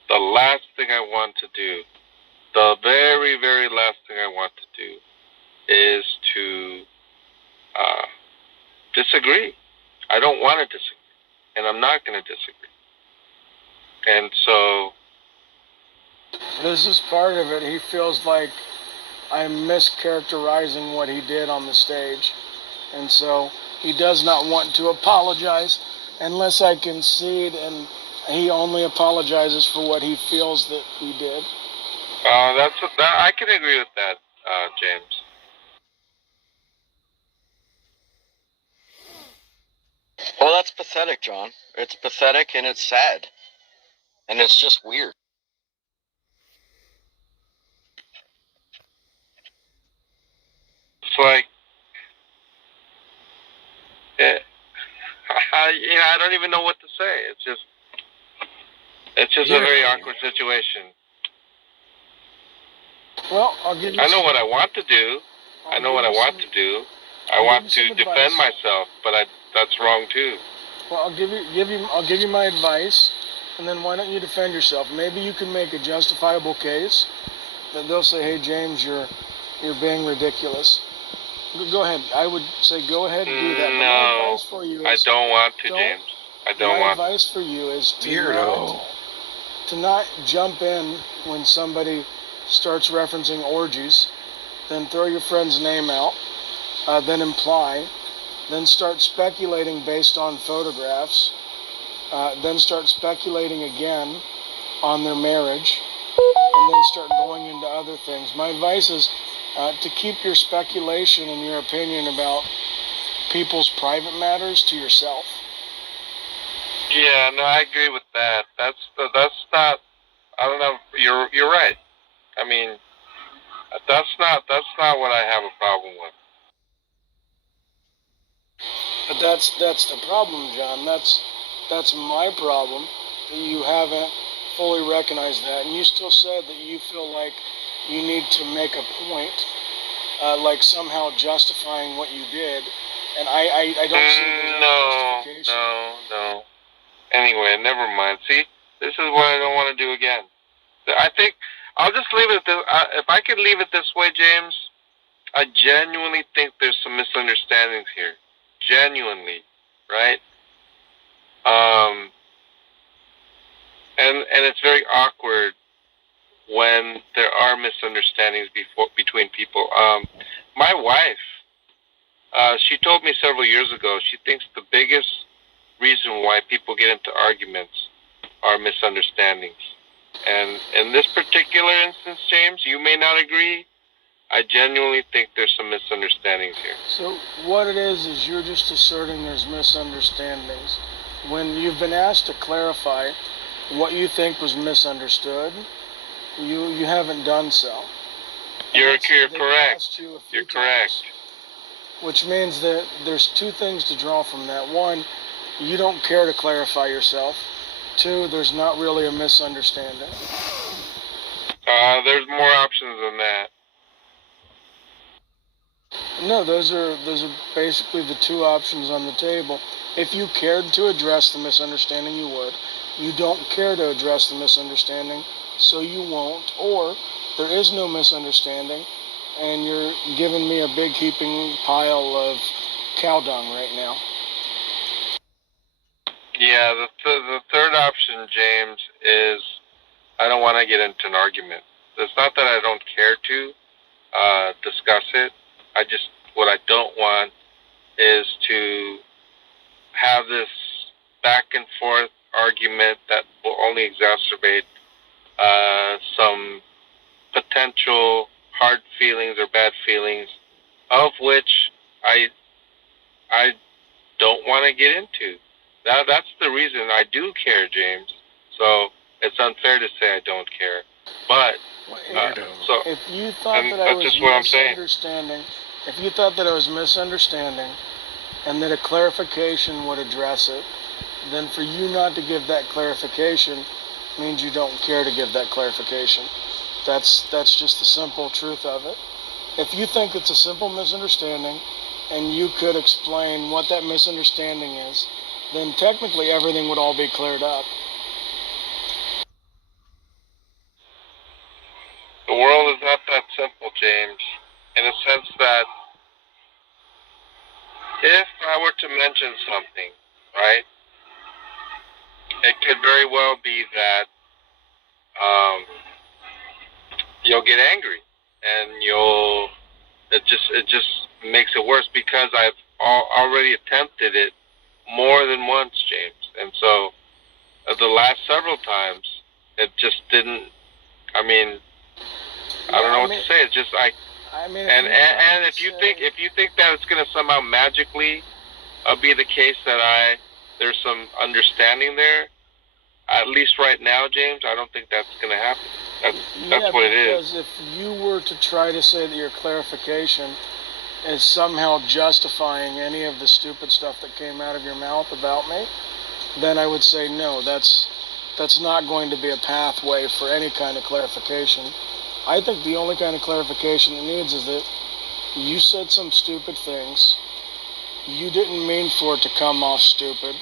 The last thing I want to do, the very, very last thing I want to do is to disagree. I don't want to disagree, and I'm not going to disagree. And so... This is part of it. He feels like I'm mischaracterizing what he did on the stage. And so he does not want to apologize unless I concede, and he only apologizes for what he feels that he did. I can agree with that, James. Well, that's pathetic, John. It's pathetic and it's sad. And it's just weird. It's like, I don't even know what to say. It's just a very awkward situation. Well, I'll give you. I know what I want to do. I want to defend myself, but that's wrong too. Well, I'll give you my advice, and then why don't you defend yourself? Maybe you can make a justifiable case that they'll say, "Hey, James, you're being ridiculous." Go ahead. I would say go ahead and do that. But my advice for you is, I don't want to, James. I don't want. My advice for you is to not jump in when somebody starts referencing orgies, then throw your friend's name out, then imply, then start speculating based on photographs, then start speculating again on their marriage, and then start going into other things. My advice is to keep your speculation and your opinion about people's private matters to yourself. Yeah, no, I agree with that. That's not. I don't know. You're right. I mean, that's not what I have a problem with. But that's the problem, John. That's my problem, that you haven't fully recognized that, and you still said that you feel like you need to make a point, like somehow justifying what you did, and I don't see there's any justification. No. Anyway, never mind. See, this is what I don't want to do again. I think I'll just leave it at this. If I could leave it this way, James, I genuinely think there's some misunderstandings here. Genuinely, right? And it's very awkward when there are misunderstandings between people. My wife, she told me several years ago, she thinks the biggest reason why people get into arguments are misunderstandings. And in this particular instance, James, you may not agree. I genuinely think there's some misunderstandings here. So what it is you're just asserting there's misunderstandings. When you've been asked to clarify what you think was misunderstood, you haven't done so. You're correct. You're correct. Which means that there's two things to draw from that. One, you don't care to clarify yourself. Two, there's not really a misunderstanding. There's more options than that. No, those are basically the two options on the table. If you cared to address the misunderstanding, you would. You don't care to address the misunderstanding, so you won't. Or there is no misunderstanding, and you're giving me a big heaping pile of cow dung right now. Yeah, the third option, James, is I don't want to get into an argument. It's not that I don't care to discuss it. What I don't want is to have this back and forth argument that will only exacerbate some potential hard feelings or bad feelings, of which I don't want to get into. That's the reason I do care, James. So it's unfair to say I don't care. But so If you thought that I that's was just what I'm saying. misunderstanding, if you thought that I was misunderstanding, and that a clarification would address it, then for you not to give that clarification means you don't care to give that clarification. That's just the simple truth of it. If you think it's a simple misunderstanding, and you could explain what that misunderstanding is, then technically everything would all be cleared up. The world is not that simple, James, in a sense that if I were to mention something, right, it could very well be that you'll get angry, and it just makes it worse because I've already attempted it more than once, James, and so the last several times it just didn't. I mean, I don't know what to say. It's just and if you think that it's gonna somehow magically be the case that there's some understanding there, at least right now, James, I don't think that's gonna happen. That's what it is. Because if you were to try to say that your clarification is somehow justifying any of the stupid stuff that came out of your mouth about me, then I would say no, that's not going to be a pathway for any kind of clarification. I think the only kind of clarification it needs is that you said some stupid things. You didn't mean for it to come off stupid.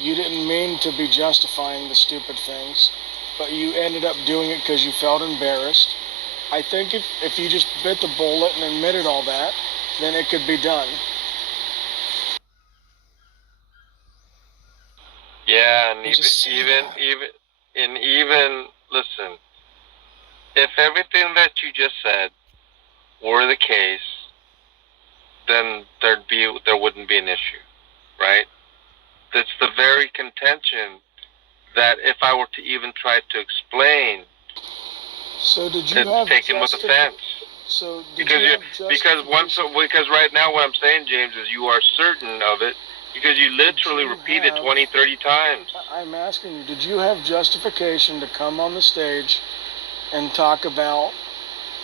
You didn't mean to be justifying the stupid things, but you ended up doing it because you felt embarrassed. I think if you just bit the bullet and admitted all that, then it could be done. Yeah, and even listen, if everything that you just said were the case, then there wouldn't be an issue, right? That's the very contention that if I were to even try to explain, so did you it's taken with offense. So because right now what I'm saying, James, is you are certain of it because you literally repeated 20, 30 times. I'm asking you, did you have justification to come on the stage and talk about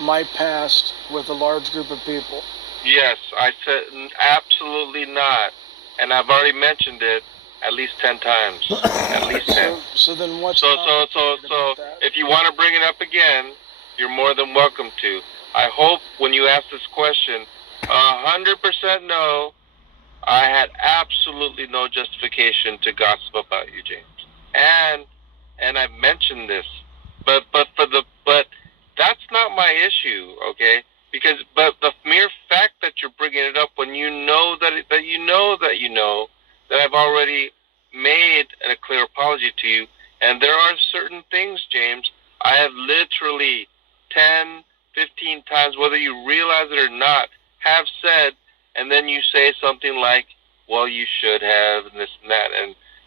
my past with a large group of people? Yes, I said absolutely not. And I've already mentioned it at least 10 times. At least 10. So then what's So if you want to bring it up again, you're more than welcome to. I hope when you ask this question, 100% no, I had absolutely no justification to gossip about you, James. And I've mentioned this, but that's not my issue, okay? But the mere fact that you're bringing it up when you know that I've already made a clear apology to you, and there are certain things, James, I have literally 10, 15 times, whether you realize it or not, have said, and then you say something like, well, you should have, and this and that,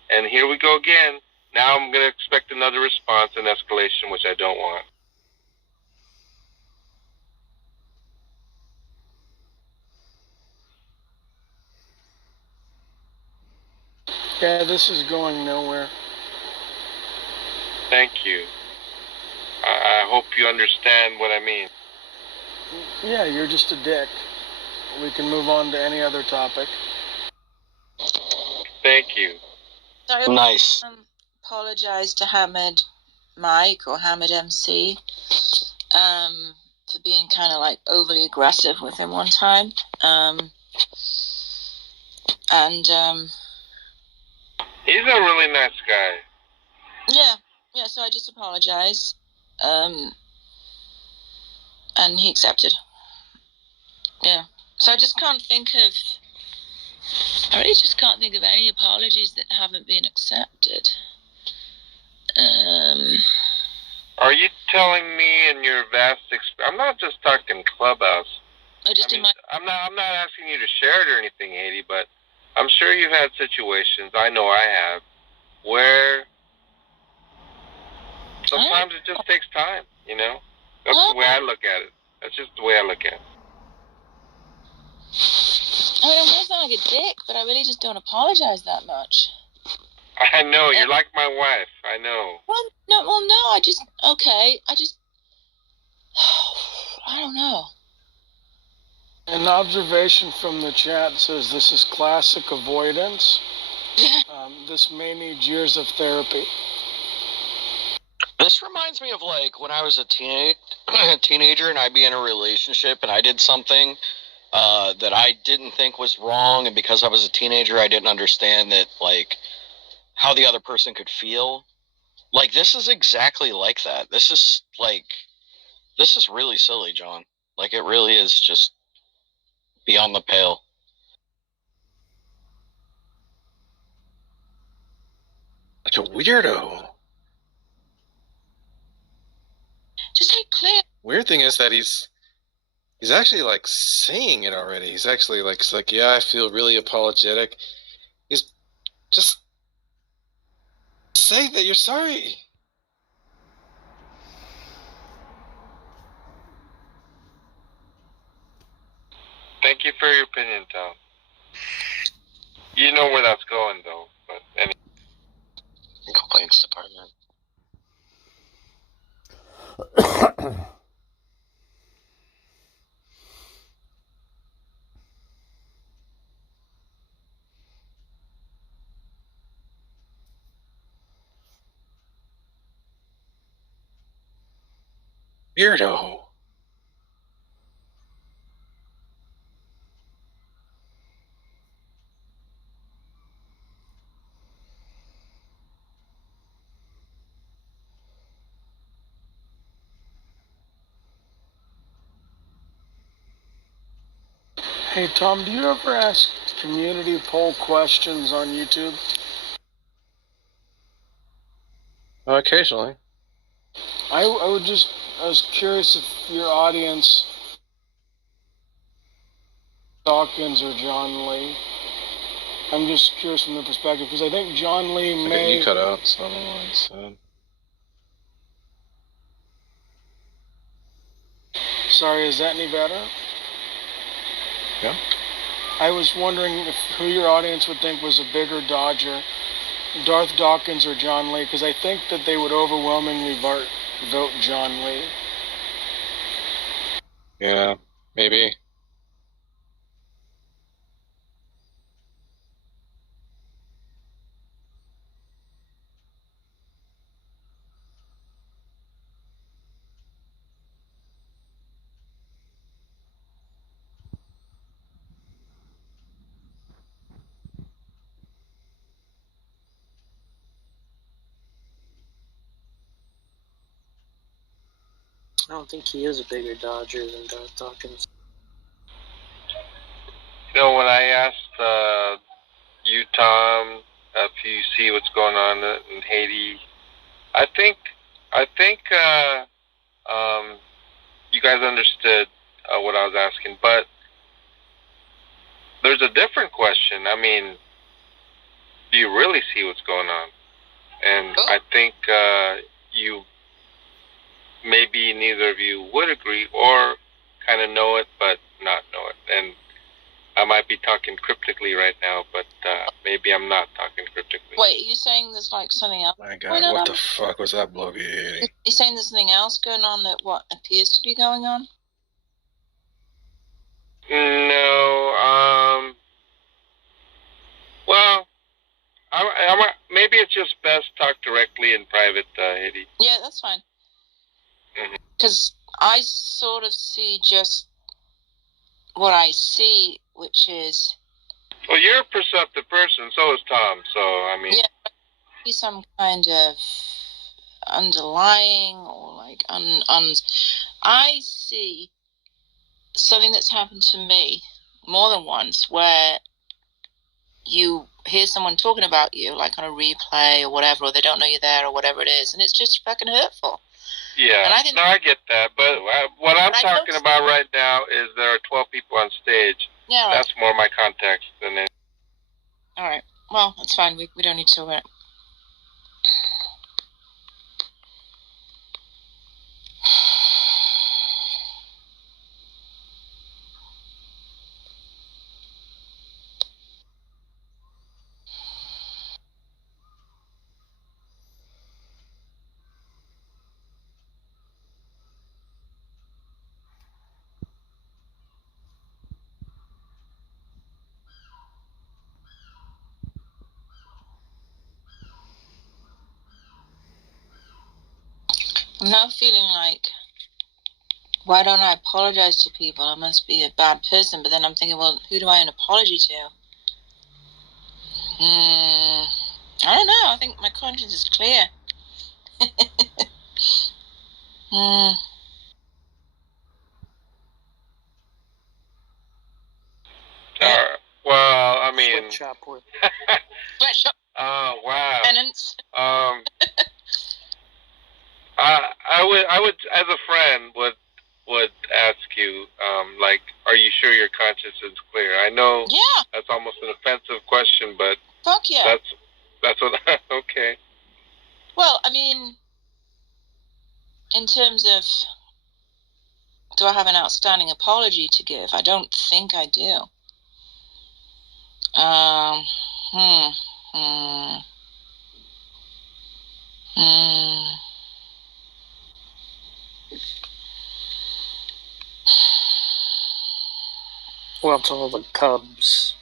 and here we go again. Now I'm going to expect another response and escalation, which I don't want. Yeah, this is going nowhere. Thank you. I hope you understand what I mean. Yeah, you're just a dick. We can move on to any other topic. Thank you. So Nice. Apologize to Hamid Mike or Hamid MC for being kind of like overly aggressive with him one time. He's a really nice guy. Yeah, so I just apologize. And he accepted. Yeah. So I really just can't think of any apologies that haven't been accepted. Are you telling me in your vast experience? I'm not just talking Clubhouse. I'm not asking you to share it or anything, Haiti, but I'm sure you've had situations, I know I have, where Sometimes it just takes time, you know? That's the way I look at it. That's just the way I look at it. I mean, I'm gonna sound like a dick, but I really just don't apologize that much. I know, you're like my wife. I know. Well, no, I don't know. An observation from the chat says this is classic avoidance. This may need years of therapy. This reminds me of like when I was a teenager and I'd be in a relationship and I did something that I didn't think was wrong, and because I was a teenager I didn't understand that, like, how the other person could feel. Like, this is exactly like that. This is really silly, John. Like, it really is just beyond the pale. Like a weirdo. Just be clear. Weird thing is that he's actually like saying it already. He's actually like, it's like, yeah, I feel really apologetic. He's just say that you're sorry. Thank you for your opinion, Tom. You know where that's going, though. But anyway. Complaints department. Weirdo. Hey, Tom, do you ever ask community poll questions on YouTube? Occasionally. I was curious if your audience, Dawkins or John Lee. I'm just curious from their perspective, because I think John Lee may... You cut out something said. Sorry, is that any better? Yeah. I was wondering who your audience would think was a bigger dodger, Darth Dawkins or John Lee, because I think that they would overwhelmingly vote John Lee. Yeah, maybe. I don't think he is a bigger dodger than Darth Dawkins. You know, when I asked you, Tom, if you see what's going on in Haiti, I think you guys understood what I was asking, but there's a different question. I mean, do you really see what's going on? And I think you, maybe neither of you would agree, or kind of know it but not know it. And I might be talking cryptically right now, but maybe I'm not talking cryptically. Wait, are you saying there's like something else? My God, what the fuck was that bloke eating? Are you saying there's something else going on that what appears to be going on? No, well, maybe it's just best talk directly in private, Haiti. Yeah, that's fine. Because I sort of see just what I see, which is... Well, you're a perceptive person, so is Tom, so, I mean... Yeah, see some kind of underlying or like... I see something that's happened to me more than once where you hear someone talking about you, like on a replay or whatever, or they don't know you're there or whatever it is, and it's just fucking hurtful. Yeah, no, I get that, but what I'm talking about right now is there are 12 people on stage. Yeah, right. That's more my context than anything. All right, well, that's fine. We don't need to talk about it. I'm now feeling like, why don't I apologize to people? I must be a bad person. But then I'm thinking, well, who do I owe an apology to? I don't know. I think my conscience is clear. Well, I mean, Sweatshop work. Sweatshop. oh wow. Penance. I would, as a friend, would ask you, like, are you sure your conscience is clear? I know that's almost an offensive question, but fuck yeah. That's what. Okay. Well, I mean, in terms of, do I have an outstanding apology to give? I don't think I do. Well, to all the Cubs.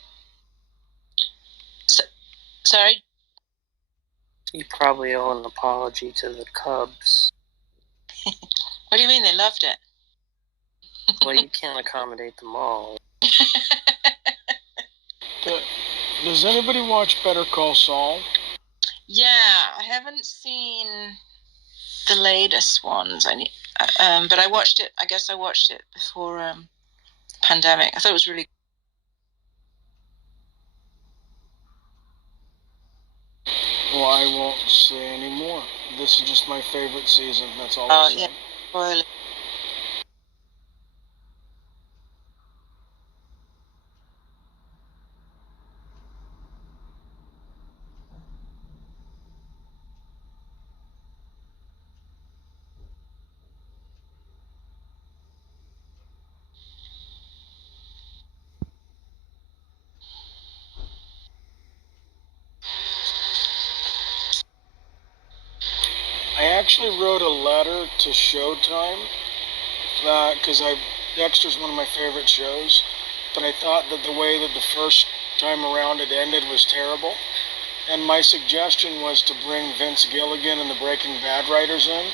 Sorry? You probably owe an apology to the Cubs. What do you mean they loved it? Well, you can't accommodate them all. Does anybody watch Better Call Saul? Yeah, I haven't seen the latest ones. But I watched it. I guess I watched it before pandemic. I thought it was really. Well, I won't say any more. This is just my favorite season. That's all. Oh yeah, spoiler. I actually wrote a letter to Showtime because Dexter's one of my favorite shows, but I thought that the way that the first time around it ended was terrible, and my suggestion was to bring Vince Gilligan and the Breaking Bad writers in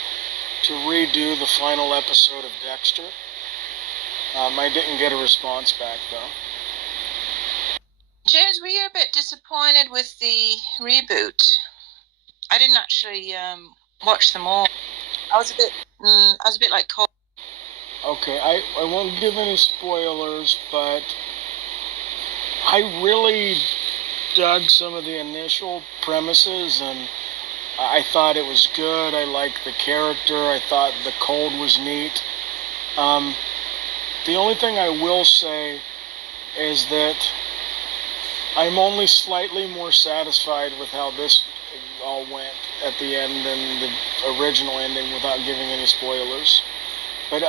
to redo the final episode of Dexter. I didn't get a response back though. James, were you a bit disappointed with the reboot? I didn't actually watch them all. I was a bit like cold. Okay, I won't give any spoilers, but I really dug some of the initial premises, and I thought it was good. I liked the character. I thought the cold was neat. The only thing I will say is that I'm only slightly more satisfied with how this all went at the end than the original ending, without giving any spoilers. But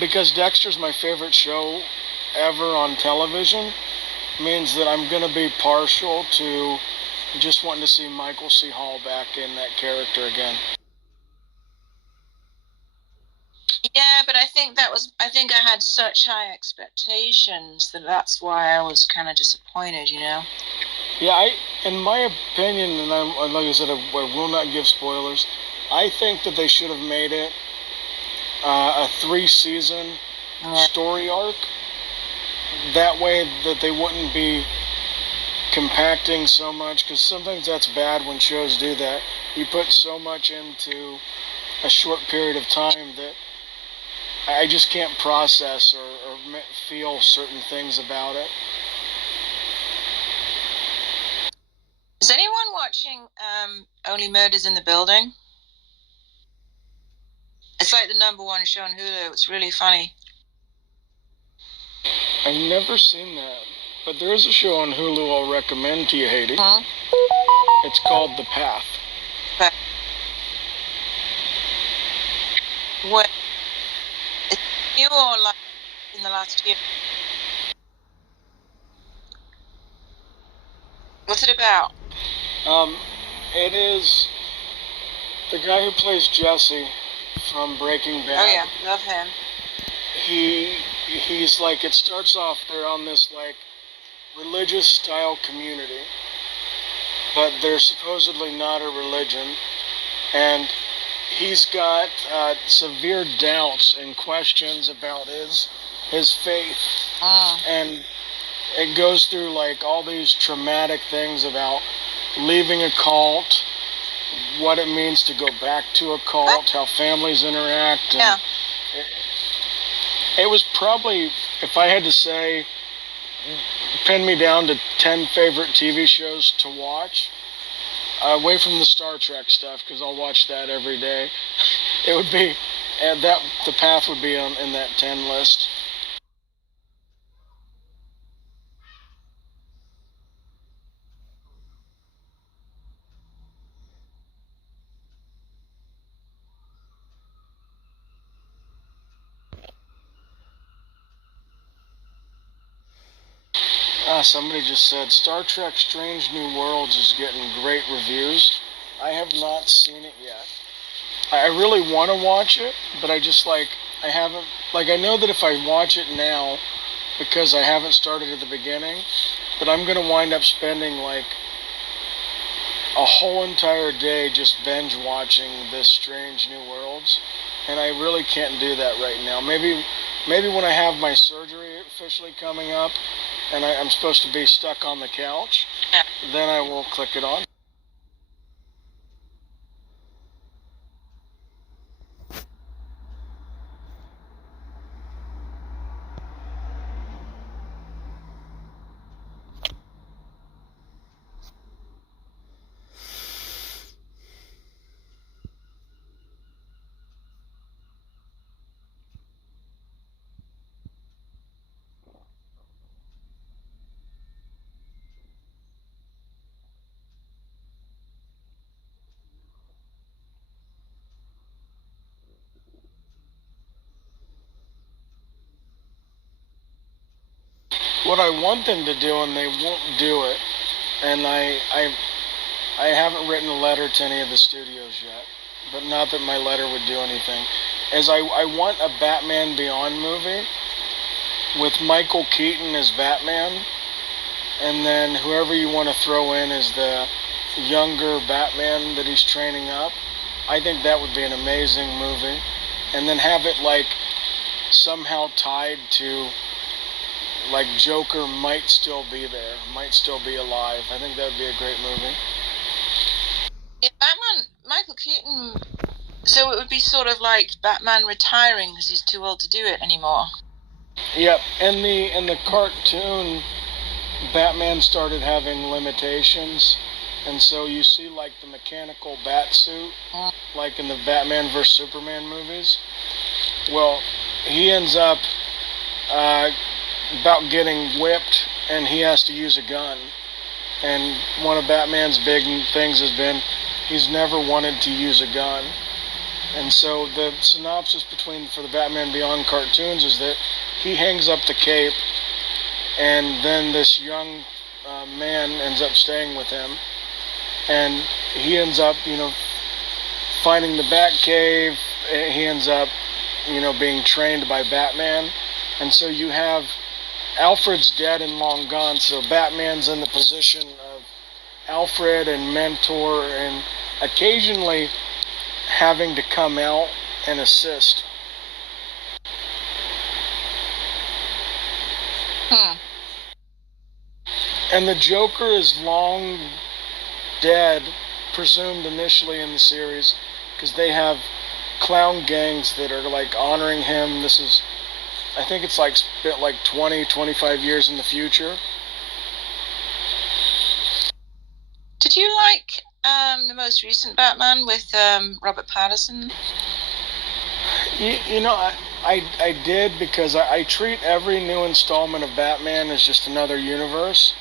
because Dexter's my favorite show ever on television, means that I'm going to be partial to just wanting to see Michael C. Hall back in that character again. Yeah, but I think I had such high expectations that's why I was kind of disappointed, you know? Yeah, in my opinion, and like I said, I will not give spoilers, I think that they should have made it a 3-season story arc. That way that they wouldn't be compacting so much, because sometimes that's bad when shows do that. You put so much into a short period of time that I just can't process or feel certain things about it. Is anyone watching Only Murders in the Building? It's like the #1 show on Hulu. It's really funny. I've never seen that, but there is a show on Hulu I'll recommend to you, Haiti. Huh? It's called The Path. What? It's new or like in the last year? What's it about? It is the guy who plays Jesse from Breaking Bad. Oh yeah, love him. He's like, it starts off, they're on this like religious style community, but they're supposedly not a religion, and he's got severe doubts and questions about his faith, and it goes through like all these traumatic things about leaving a cult, what it means to go back to a cult, how families interact. And it was probably, if I had to say, pin me down to 10 favorite TV shows to watch, away from the Star Trek stuff, because I'll watch that every day. It would be, the Path would be in that 10 list. Somebody just said Star Trek Strange New Worlds is getting great reviews. I have not seen it yet. I really want to watch it, but I haven't, I know that if I watch it now, because I haven't started at the beginning, that I'm going to wind up spending like a whole entire day just binge watching this Strange New Worlds, and I really can't do that right now. Maybe when I have my surgery officially coming up, and I'm supposed to be stuck on the couch, then I will click it on. What I want them to do, and they won't do it, and I haven't written a letter to any of the studios yet, but not that my letter would do anything, is I want a Batman Beyond movie with Michael Keaton as Batman, and then whoever you want to throw in as the younger Batman that he's training up. I think that would be an amazing movie. And then have it like somehow tied to, like, Joker might still be there, might still be alive. I think that would be a great movie. Yeah, Batman, Michael Keaton, so it would be sort of like Batman retiring because he's too old to do it anymore. Yep, in the cartoon, Batman started having limitations, and so you see like the mechanical bat suit, like in the Batman vs Superman movies. Well, he ends up about getting whipped, and he has to use a gun. And one of Batman's big things has been he's never wanted to use a gun. And so the synopsis for the Batman Beyond cartoons is that he hangs up the cape, and then this young man ends up staying with him, and he ends up, finding the Batcave. He ends up, being trained by Batman, and so you have Alfred's dead and long gone, so Batman's in the position of Alfred and mentor, and occasionally having to come out and assist. And the Joker is long dead, presumed initially in the series, because they have clown gangs that are like honoring him. This is, I think it's like 20, 25 years in the future. Did you like the most recent Batman with Robert Pattinson? I did, because I treat every new installment of Batman as just another universe.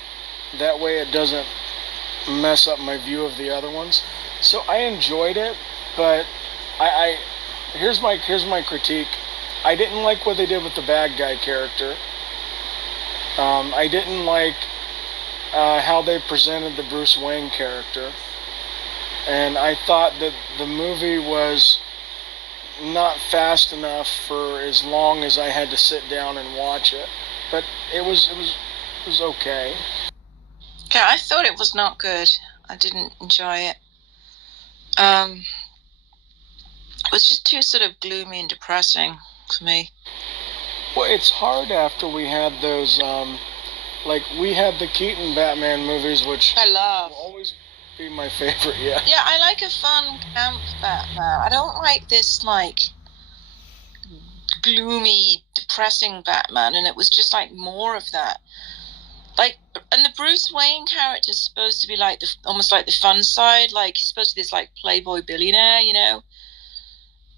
That way it doesn't mess up my view of the other ones. So I enjoyed it, but here's my critique. I didn't like what they did with the bad guy character. I didn't like how they presented the Bruce Wayne character. And I thought that the movie was not fast enough for as long as I had to sit down and watch it. But it was okay. Yeah, I thought it was not good. I didn't enjoy it. It was just too sort of gloomy and depressing for me. Well, it's hard after we had those, like, we had the Keaton Batman movies, which I love. will always be my favorite, yeah. Yeah, I like a fun camp Batman. I don't like this, like, gloomy, depressing Batman, and it was just, like, more of that. Like, and the Bruce Wayne character is supposed to be, like, almost like the fun side. Like, he's supposed to be this, like, playboy billionaire, you know?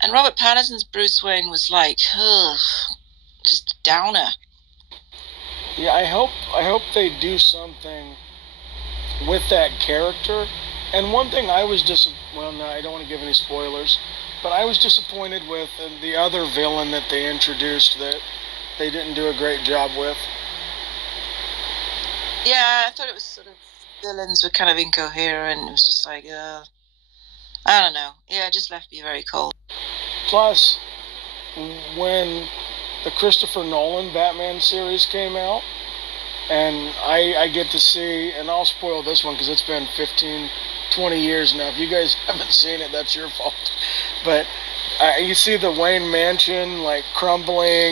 And Robert Pattinson's Bruce Wayne was, like, ugh, just a downer. Yeah, I hope they do something with that character. And one thing I was well, no, I don't want to give any spoilers, but I was disappointed with the other villain that they introduced that they didn't do a great job with. Yeah, I thought it was sort of, villains were kind of incoherent. It was just like, I don't know. Yeah, it just left me very cold. Plus, when the Christopher Nolan Batman series came out, and I get to see, and I'll spoil this one because it's been 15, 20 years now. If you guys haven't seen it, that's your fault. But you see the Wayne Mansion, like, crumbling.